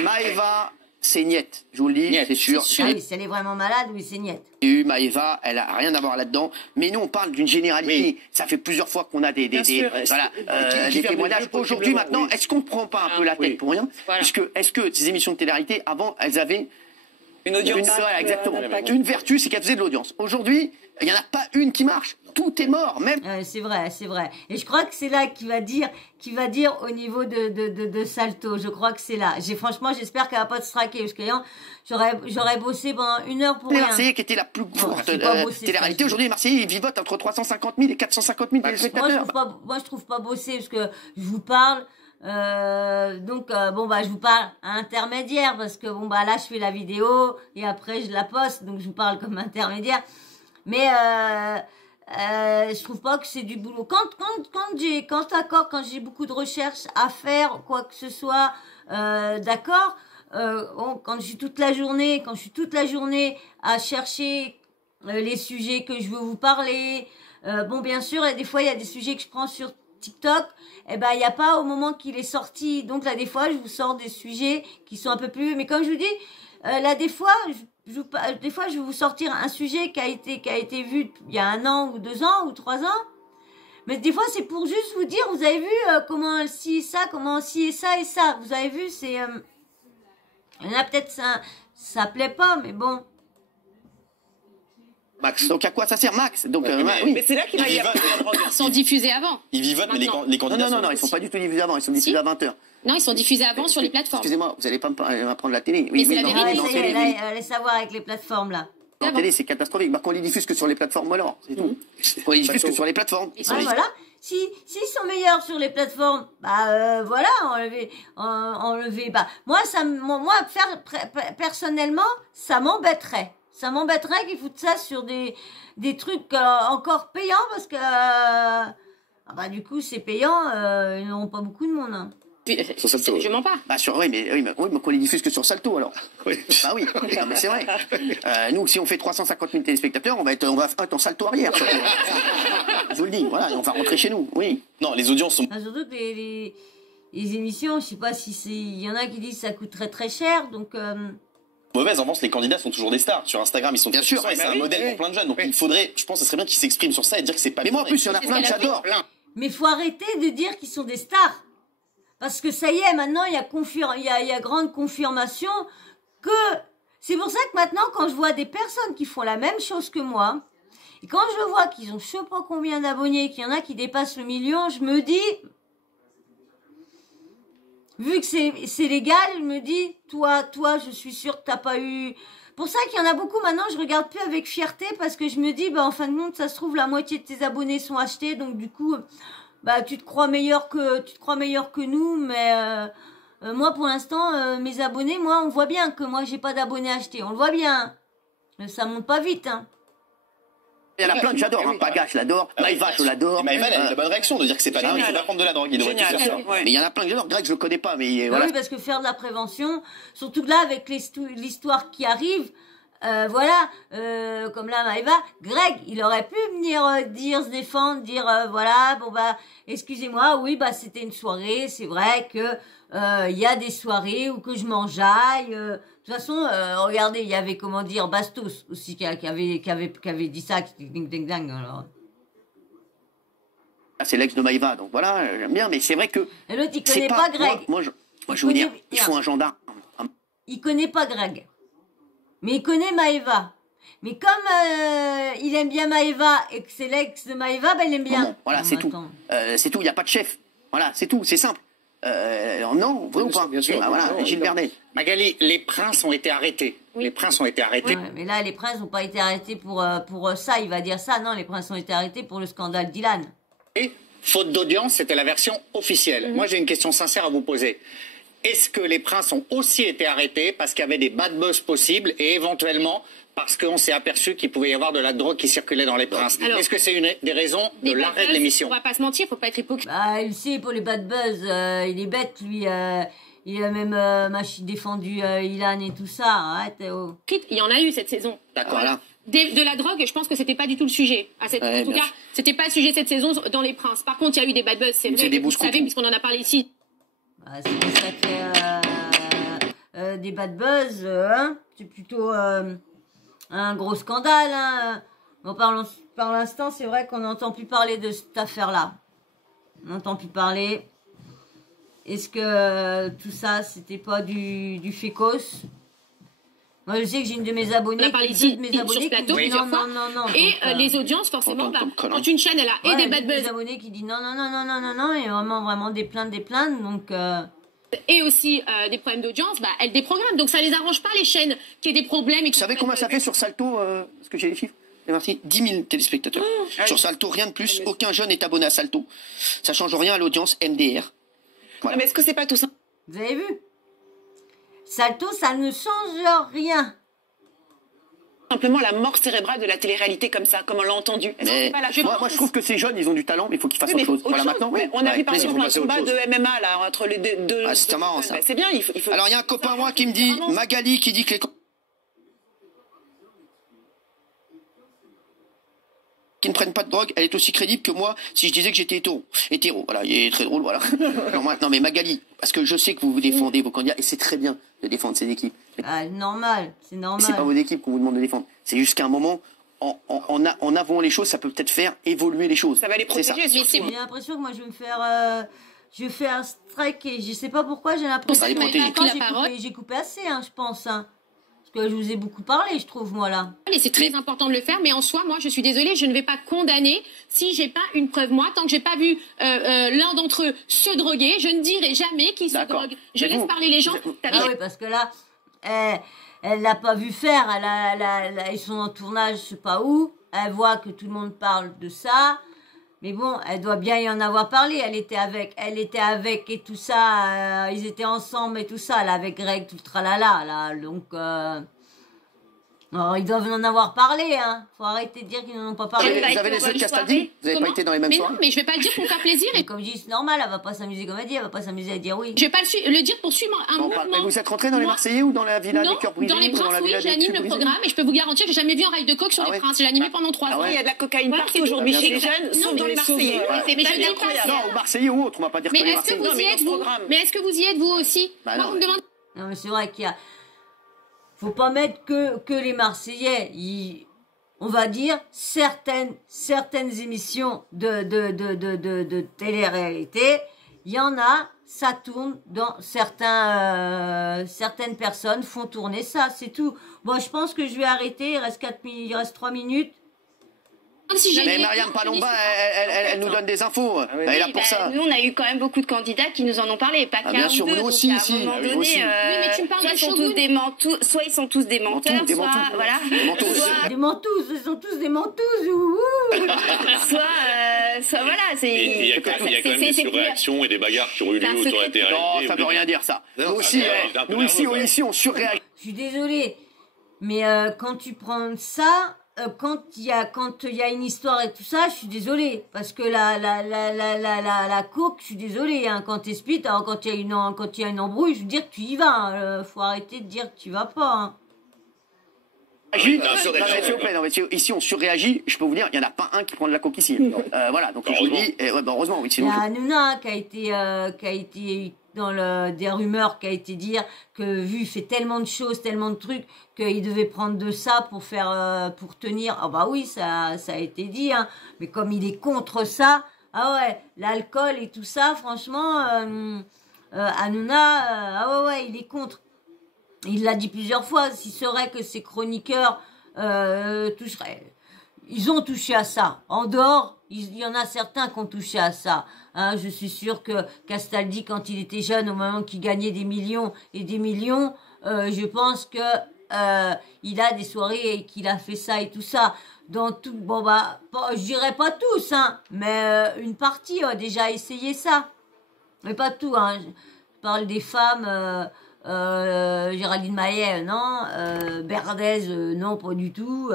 Maëva, c'est niette, je vous le dis, c'est sûr. Ah oui, si elle est vraiment malade, oui, c'est niette. Maëva, elle a rien à voir là-dedans. Mais nous, on parle d'une généralité. Oui. Ça fait plusieurs fois qu'on a des témoignages. Aujourd'hui, maintenant, est-ce qu'on ne prend pas un peu la tête pour rien? Puisque, est-ce que ces émissions de télé-réalité, avant, elles avaient une audience? Voilà, exactement. Une vertu, c'est qu'elles faisaient de l'audience. Aujourd'hui, il n'y en a pas une qui marche. Tout est mort, même. C'est vrai. Et je crois que c'est là qu'il va dire au niveau de Salto. Je crois que c'est là. Franchement, j'espère qu'elle va pas te straquer, parce que j'aurais bossé pendant 1 heure pour rien. Les Marseillais qui étaient la plus forte télé-réalité. Aujourd'hui, les Marseillais, ils vivotent entre 350 000 et 450 000 téléspectateurs. Moi, je trouve pas bosser, parce que je vous parle. Je vous parle à intermédiaire, parce que là, je fais la vidéo et après je la poste, donc je vous parle comme intermédiaire. Mais je trouve pas que c'est du boulot. Quand j'ai beaucoup de recherches à faire, quoi que ce soit, d'accord. Quand je suis toute la journée à chercher les sujets que je veux vous parler. Bien sûr, des fois il y a des sujets que je prends TikTok, eh ben, il n'y a pas au moment qu'il est sorti. Donc là, des fois, je vous sors des sujets qui sont un peu plus... Mais comme je vous dis, là, des fois, je vais vous sortir un sujet qui a été vu il y a 1 an ou 2 ans ou 3 ans. Mais des fois, c'est pour juste vous dire, vous avez vu comment ci et ça, comment ci et ça et ça. Vous avez vu, c'est... il y en a peut-être, ça plaît pas, mais bon. Max, donc à quoi ça sert, Max? Donc, mais c'est là qu'il va y avoir la drogue. Ils sont diffusés avant. Ils vivotent, mais les candidats non, ils sont pas du tout diffusés avant, ils sont diffusés à 20h. Non, ils sont diffusés avant sur les plateformes. Excusez-moi, vous allez pas m'apprendre la télé. Mais c'est la vérité. Allez savoir avec les plateformes, là. En télé, c'est catastrophique. Qu'on les diffuse que sur les plateformes, alors, c'est tout. Qu'on les diffuse que sur les plateformes. Voilà. S'ils sont meilleurs sur les plateformes, bah voilà, enlever. Bah moi, personnellement, ça m'embêterait. Ça m'embêterait qu'ils foutent ça sur des trucs encore payants parce que bah du coup c'est payant, ils n'auront pas beaucoup de monde. Hein. Je mens pas. Bah oui, mais qu'on les diffuse que sur Salto alors. Oui. Bah oui, non, mais c'est vrai. Nous, si on fait 350 000 téléspectateurs, on va être en Salto arrière. Je vous le dis, voilà, on va rentrer chez nous. Oui. Non, les audiences sont. Surtout que les émissions, je sais pas si il y en a qui disent que ça coûterait très cher, donc. Mauvaise, en revanche, les candidats sont toujours des stars. Sur Instagram, ils sont bien sûr, et c'est un modèle pour plein de jeunes. Donc il faudrait, je pense, que ce serait bien qu'ils s'expriment sur ça et dire que c'est pas. Mais moi, en plus, il y en a plein que j'adore. Mais faut arrêter de dire qu'ils sont des stars. Parce que ça y est, maintenant, il y a grande confirmation que... C'est pour ça que maintenant, quand je vois des personnes qui font la même chose que moi, et quand je vois qu'ils ont je sais pas combien d'abonnés, qu'il y en a qui dépassent le 1 million, je me dis... Vu que c'est légal, je me dis, toi, je suis sûre que t'as pas eu... Pour ça qu'il y en a beaucoup maintenant, je regarde plus avec fierté, parce que je me dis, bah en fin de compte, ça se trouve, la moitié de tes abonnés sont achetés, donc du coup... Bah, tu te crois meilleur que nous, mais moi, pour l'instant, mes abonnés, moi, on voit bien que moi, j'ai pas d'abonnés achetés. On le voit bien. Mais ça monte pas vite, hein. Il y en a plein que j'adore, hein. Paga, je l'adore. Maïva, je l'adore. Maïva, elle a eu la bonne réaction de dire que c'est pas grave, il faut pas prendre de la drogue. Il devrait tout faire ça. Mais il y en a plein que j'adore. Greg, je le connais pas, mais voilà. Oui, parce que faire de la prévention, surtout que là, avec l'histoire qui arrive, voilà, comme là, Maëva, Greg, il aurait pu venir se défendre, dire voilà, bon bah, excusez-moi, oui, bah c'était une soirée, c'est vrai que il y a des soirées où que je m'enjaille. De toute façon, regardez, il y avait comment dire Bastos aussi qui avait dit ça, qui ding ding ding. Alors. C'est l'ex de Maëva, donc voilà, j'aime bien, mais c'est vrai que. Et l'autre, il connaît pas Greg. Moi, je veux dire, il faut un gendarme. Il connaît pas Greg. Mais il connaît Maëva. Mais comme il aime bien Maëva et que c'est l'ex de Maëva, ben il aime bien. Bon, voilà, c'est tout. C'est tout, il n'y a pas de chef. Voilà, c'est tout, c'est simple. Non, vrai ou pas? Bien sûr. Bah, voilà, Gilles Bernet. Magali, les princes ont été arrêtés. Oui. Les princes ont été arrêtés. Ouais, mais là, les princes n'ont pas été arrêtés pour ça. Il va dire ça. Non, les princes ont été arrêtés pour le scandale Dylan. Et faute d'audience, c'était la version officielle. Moi, j'ai une question sincère à vous poser. Est-ce que les princes ont aussi été arrêtés parce qu'il y avait des bad buzz possibles et éventuellement parce qu'on s'est aperçu qu'il pouvait y avoir de la drogue qui circulait dans les princes? Est-ce que c'est une des raisons de l'arrêt de l'émission? On va pas se mentir, faut pas être hypocrite. Bah, il sait, pour les bad buzz, il est bête, lui. Il a même défendu Ilan et tout ça. Arrête, oh. Il y en a eu cette saison. D'accord. Voilà. De la drogue, je pense que c'était pas du tout le sujet. En tout cas, c'était pas le sujet cette saison dans les princes. Par contre, il y a eu des bad buzz, c'est vrai. Vous savez, puisqu'on en a parlé ici. Bah, c'est des sacrés des bad buzz, hein. C'est plutôt un gros scandale, hein. Bon, par l'instant, c'est vrai qu'on n'entend plus parler de cette affaire-là. On n'entend plus parler. Est-ce que tout ça, c'était pas du fécos? Moi, je sais que j'ai une de mes abonnées. On a parlé ici sur ce qui plateau dit plusieurs fois. Non. Et donc, les audiences, forcément, quand une chaîne, elle a et des bad buzz. Des abonnés qui disent non, et vraiment des plaintes, donc. Et aussi des problèmes d'audience, bah, elle déprogramme. Donc ça les arrange pas, les chaînes qui aient des problèmes. Vous savez combien ça fait sur Salto? Parce que j'ai les chiffres. C'est parti, 10 000 téléspectateurs. Sur Salto, rien de plus. Aucun jeune est abonné à Salto. Ça change rien à l'audience MDR. Voilà. Mais est-ce que c'est pas tout ça? Vous avez vu? Salto, ça ne change rien. Simplement la mort cérébrale de la télé-réalité comme ça, comme on l'a entendu. Moi, je trouve que ces jeunes, ils ont du talent, mais il faut qu'ils fassent autre chose. Voilà, maintenant. On a vu par exemple un combat de MMA là, entre les deux. Ah, c'est marrant ça. C'est bien, il faut. Alors, il y a un copain, moi, qui me dit, Magali, qui dit que les qui ne prennent pas de drogue, elle est aussi crédible que moi si je disais que j'étais hétéro. Voilà, il est très drôle, voilà. Non mais Magali, parce que je sais que vous défendez vos candidats et c'est très bien de défendre ces équipes. Ah, normal, c'est normal. C'est pas vos équipes qu'on vous demande de défendre. C'est juste qu'à un moment, en avouant les choses, ça peut peut-être faire évoluer les choses. Ça va les protéger. J'ai l'impression que moi je vais me faire, je vais faire un strike et je sais pas pourquoi j'ai l'impression que j'ai coupé assez, hein, je pense. Hein. Parce que je vous ai beaucoup parlé, je trouve, moi, là. Et c'est très important de le faire, mais en soi, moi, je suis désolée, je ne vais pas condamner si j'ai pas une preuve. Moi, tant que j'ai pas vu l'un d'entre eux se droguer, je ne dirai jamais qu'il se drogue. Je laisse parler les gens. Ah oui, parce que là, elle l'a pas vu faire. Ils sont en tournage, je sais pas où. Elle voit que tout le monde parle de ça. Mais bon, elle doit bien y en avoir parlé. Elle était avec et tout ça. Ils étaient ensemble et tout ça, là, avec Greg, tout le tralala, là. Donc, alors, ils doivent en avoir parlé, hein. Faut arrêter de dire qu'ils n'en ont pas parlé. Vous avez laissé Castaldi? Vous n'avez pas été dans les mêmes soirées? Non, mais je vais pas le dire pour faire plaisir. Et comme je dis, c'est normal, elle va pas s'amuser comme elle dit, elle va pas s'amuser à dire oui. Je vais pas le dire pour suivre un mouvement. Mais vous êtes rentré dans les Marseillais ou dans la villa des cœurs brisés? Dans les Princes, oui, j'anime le programme et je peux vous garantir que j'ai jamais vu un rail de coke sur les Princes. J'ai animé pendant 3 ans. Il y a de la cocaïne partout aujourd'hui chez les jeunes, sauf dans les Marseillais. Mais je dis pas ça. Non, aux Marseillais ou autres, on va pas dire que les Marseillais. Mais est-ce que vous y êtes, vous? Mais est-ce que vous y êtes, vous aussi? Moi, vous me demandez. Non, mais c'est vrai qu'il y a. Faut pas mettre que les Marseillais. On va dire certaines émissions de télé-réalité. Il y en a, ça tourne dans certaines personnes font tourner ça, c'est tout. Bon, je pense que je vais arrêter. Il reste 3 minutes. Mais Mariam Palomba, elle nous donne des infos. Elle est là pour ça. Nous, on a eu quand même beaucoup de candidats qui nous en ont parlé. Pas qu'un bien sûr, nous aussi, ici. À un moment donné, mais tu me parles soit ils sont tous des menteurs, Des soit mentous. voilà. Des mentous, ils sont tous des mentous. soit voilà, c'est. Il y a quand même des surréactions et des bagarres qui ont eu lieu autour de la télé-réalité. Non, ça veut rien dire ça. Nous ici, on surréagit. Je suis désolée, mais quand tu prends ça. Quand il y a une histoire et tout ça, je suis désolée parce que la coke, je suis désolée, hein, quand t'es split, alors quand il y a une embrouille, je veux dire que tu y vas, hein, faut arrêter de dire que tu vas pas, hein. S'il vous plaît, non, mais ici on surréagit, je peux vous dire, il n'y en a pas un qui prend de la coke ici. Voilà, donc je vous dis, heureusement, oui, il y a Hanouna qui a été dans des rumeurs qui a été dire que vu il fait tellement de choses, tellement de trucs qu'il devait prendre de ça pour tenir. Ah bah oui, ça a été dit, hein. Mais comme il est contre ça, ah ouais, l'alcool et tout ça, franchement, Hanouna, ah ouais, il est contre. Il l'a dit plusieurs fois. S'il serait que ces chroniqueurs toucheraient. Ils ont touché à ça. En dehors, il y en a certains qui ont touché à ça. Hein, je suis sûre que Castaldi, quand il était jeune, au moment qu'il gagnait des millions et des millions, je pense que il a des soirées et qu'il a fait ça et tout ça. Dans tout, bon bah, je dirais pas tous, hein, mais une partie a déjà essayé ça. Mais pas tout, hein. Je parle des femmes. Géraldine Maillet, non. Berdez, non, pas du tout.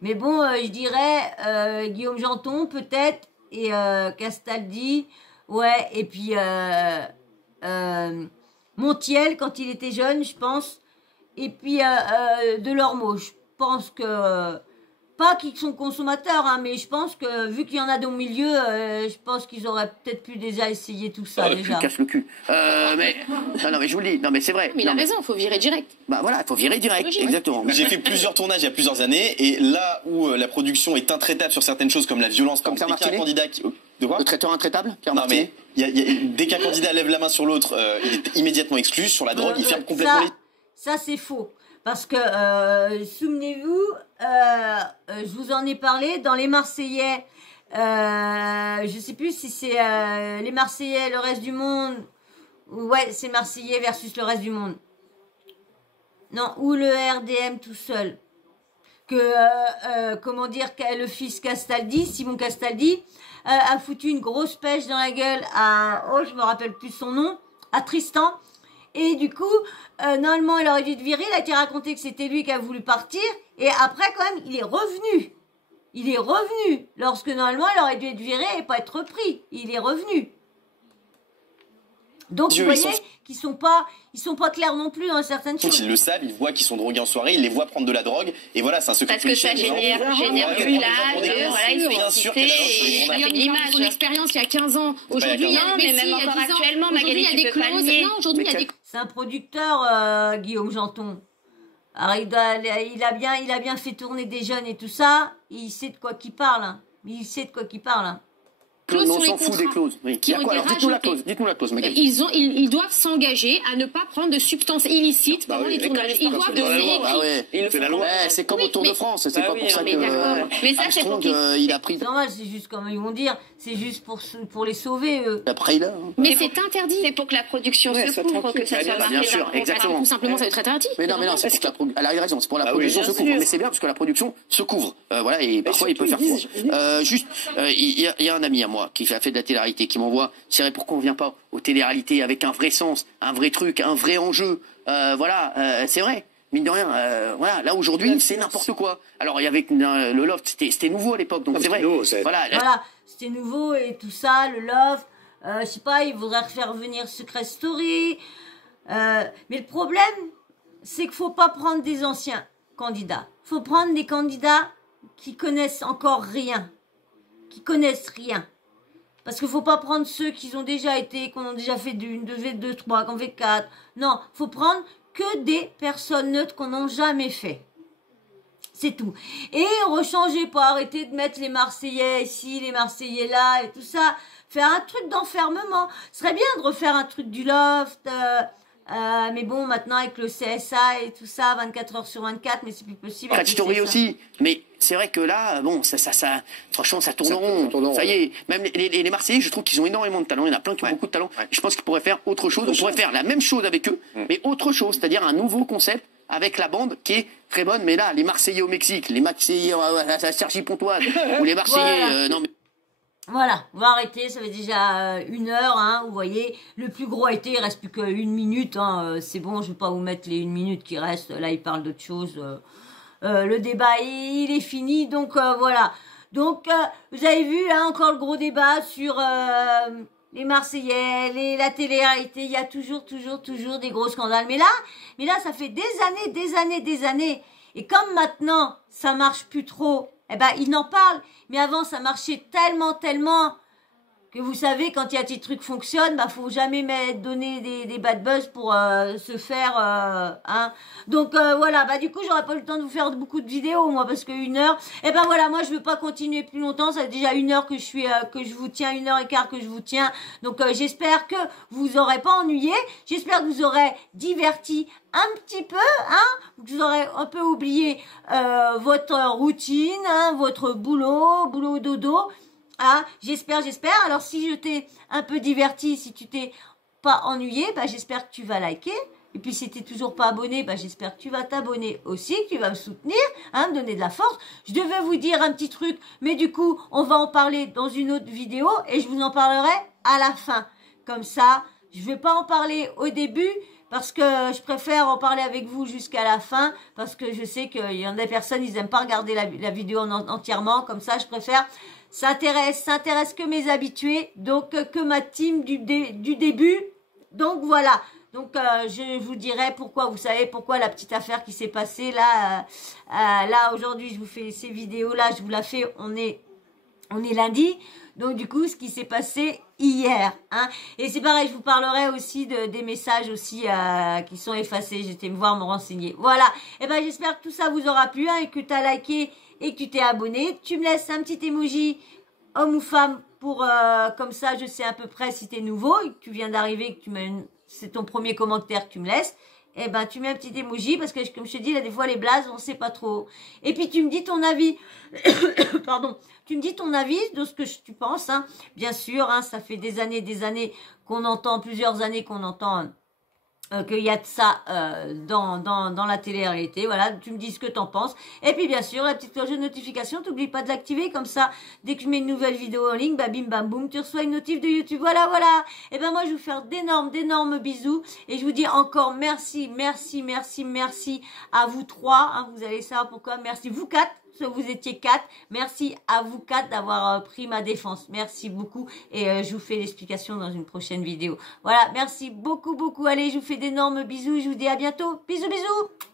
Mais bon, je dirais Guillaume Janton, peut-être, et Castaldi, ouais, et puis Montiel, quand il était jeune, je pense, et puis Delormeau. Je pense que, pas qu'ils sont consommateurs, hein, mais je pense que, vu qu'il y en a dans le milieu, je pense qu'ils auraient peut-être pu déjà essayer tout ça, déjà. Tu casses le cul. Mais je vous le dis, non, mais c'est vrai. Mais il a raison, il faut virer direct. Bah voilà, il faut virer direct, exactement. J'ai fait plusieurs tournages il y a plusieurs années, et là où la production est intraitable sur certaines choses comme la violence, comme Pierre Martinet, candidat qui... De quoi? Le traiteur intraitable, Pierre Non, Martinet. mais dès qu'un candidat lève la main sur l'autre, il est immédiatement exclu. Sur la drogue, il ferme complètement les... Ça, c'est faux. Parce que, souvenez-vous, je vous en ai parlé, dans les Marseillais, je sais plus si c'est les Marseillais, le reste du monde, ouais, c'est Marseillais versus le reste du monde. Non, ou le RDM tout seul. Que, comment dire, le fils Castaldi, Simon Castaldi, a foutu une grosse pêche dans la gueule à, je me rappelle plus son nom, à Tristan. Et du coup, normalement, il aurait dû être viré. Il a été raconté que c'était lui qui a voulu partir. Et après, quand même, il est revenu. Il est revenu. Lorsque, normalement, il aurait dû être viré et pas être repris. Il est revenu. Donc vous voyez qu'ils sont pas clairs non plus dans certaines choses. Ils le savent, ils voient qu'ils sont drogués en soirée, ils les voient prendre de la drogue, et voilà, c'est un secret. Parce que ça génère du lâche, voilà, ils sont excités, et ça fait l'image. Son expérience il y a 15 ans, aujourd'hui il y a mais même encore actuellement, Magali, tu peux pas le nier. Non, aujourd'hui il y a des... C'est un producteur, Guillaume Janton. Alors il a bien fait tourner des jeunes et tout ça, il sait de quoi qu'il parle. Hein. Il sait de quoi qu'il parle. Hein. On s'en fout des clauses. Oui. Qui ont été Dites-nous la clause, Magali. Ils doivent s'engager à ne pas prendre de substances illicites pendant les tournages. Ils doivent c'est la loi. C'est comme au Tour de France. C'est pas pour ça que. Mais ça, c'est pour il a pris. C'est normal, c'est juste comme ils vont dire, c'est juste pour les sauver eux. Après il a. Mais c'est interdit. C'est pour que la production se couvre, que ça soit marqué. Bien sûr, exactement. Tout simplement, ça va être interdit. Mais non, c'est pour que elle a raison. C'est pour la production se couvre. Mais c'est bien parce que la production se couvre. Voilà, et parfois il peut faire froid. Juste, il y a un ami à moi qui a fait de la télé-réalité qui m'envoie, c'est vrai, pourquoi on vient pas aux télé-réalités avec un vrai sens, un vrai truc, un vrai enjeu, voilà, c'est vrai, mine de rien, voilà, là aujourd'hui c'est n'importe quoi. Alors il y avait le loft, c'était nouveau à l'époque, donc c'est vrai, voilà, c'était nouveau et tout ça, le loft, je sais pas, il voudrait faire venir Secret Story, mais le problème, c'est qu'il faut pas prendre des anciens candidats, faut prendre des candidats qui connaissent encore rien, qui connaissent rien. Parce qu'il faut pas prendre ceux qui ont déjà été, qu'on a déjà fait une, deux, trois, qu'on fait 4. Non, faut prendre que des personnes neutres qu'on n'a jamais fait. C'est tout. Et rechanger, pas arrêter de mettre les Marseillais ici, les Marseillais là et tout ça. Faire un truc d'enfermement. Ce serait bien de refaire un truc du loft. Mais bon, maintenant avec le CSA et tout ça, 24 heures sur 24, mais c'est plus possible. Secret Story aussi. Mais c'est vrai que là, bon, ça, franchement, ça tourne rond. Ça y est. Même les Marseillais, je trouve qu'ils ont énormément de talent. Il y en a plein qui ont beaucoup de talent. Je pense qu'ils pourraient faire autre chose. On pourrait faire la même chose avec eux, mais autre chose. C'est-à-dire un nouveau concept avec la bande qui est très bonne. Mais là, les Marseillais au Mexique, les Marseillais à Cergy-Pontoise, ou les Marseillais, non mais. Voilà, on va arrêter, ça fait déjà 1 heure, hein, vous voyez, le plus gros a été, il reste plus qu'1 minute, hein, c'est bon, je vais pas vous mettre les 1 minute qui restent, là il parle d'autre chose, le débat il est fini, donc voilà, donc vous avez vu, hein, encore le gros débat sur les Marseillais, la télé-réalité, il y a toujours des gros scandales, mais là ça fait des années, et comme maintenant ça marche plus trop, eh ben, ils n'en parlent. Mais avant, ça marchait tellement que vous savez, quand il y a des trucs fonctionnent, bah, faut jamais donner des bad buzz pour se faire, hein. Donc, voilà. Bah, du coup, j'aurais pas eu le temps de vous faire beaucoup de vidéos, moi, parce que 1 heure. Eh ben, voilà. Moi, je veux pas continuer plus longtemps. Ça fait déjà 1 heure que je vous tiens, 1 heure et quart que je vous tiens. Donc, j'espère que vous aurez pas ennuyé. J'espère que vous aurez diverti un petit peu, hein, que vous aurez un peu oublié, votre routine, hein, votre boulot dodo. Ah, j'espère. Alors, si je t'ai un peu diverti, si tu t'es pas ennuyé, bah, j'espère que tu vas liker. Et puis, si t'es toujours pas abonné, bah, j'espère que tu vas t'abonner aussi, que tu vas me soutenir, hein, me donner de la force. Je devais vous dire un petit truc, mais du coup, on va en parler dans une autre vidéo et je vous en parlerai à la fin. Comme ça, je vais pas en parler au début parce que je préfère en parler avec vous jusqu'à la fin parce que je sais qu'il y en a des personnes, ils aiment pas regarder la vidéo entièrement. Comme ça, je préfère... s'intéresse que mes habitués, donc que ma team du début. Donc voilà. Donc je vous dirai pourquoi, vous savez pourquoi la petite affaire qui s'est passée là. Là aujourd'hui, je vous fais ces vidéos là, je vous la fais. On est lundi. Donc du coup, ce qui s'est passé hier, hein. Et c'est pareil, je vous parlerai aussi des messages aussi qui sont effacés. J'étais me voir me renseigner. Voilà. Et ben j'espère que tout ça vous aura plu, hein, et que tu as liké et que tu t'es abonné. Tu me laisses un petit emoji, homme ou femme, pour comme ça je sais à peu près si t'es nouveau et que tu viens d'arriver, que c'est ton premier commentaire que tu me laisses. Eh ben tu mets un petit emoji parce que comme je te dis là, des fois les blazes on sait pas trop. Et puis tu me dis ton avis. Pardon. Tu me dis ton avis de ce que tu penses, hein. Bien sûr, hein, ça fait des années qu'on entend, plusieurs années qu'on entend qu'il y a de ça dans la télé-réalité. Voilà, tu me dis ce que t'en penses. Et puis bien sûr, la petite cloche de notification, t'oublies pas de l'activer, comme ça, dès que je mets une nouvelle vidéo en ligne, bah bim bam boum, tu reçois une notif de YouTube. Voilà. Et ben moi je vais vous faire d'énormes bisous et je vous dis encore merci à vous 3, hein, vous allez savoir pourquoi. Merci vous 4, toutes, vous étiez 4. Merci à vous 4 d'avoir pris ma défense. Merci beaucoup et je vous fais l'explication dans une prochaine vidéo. Voilà, merci beaucoup, beaucoup. Allez, je vous fais d'énormes bisous. Je vous dis à bientôt. Bisous, bisous.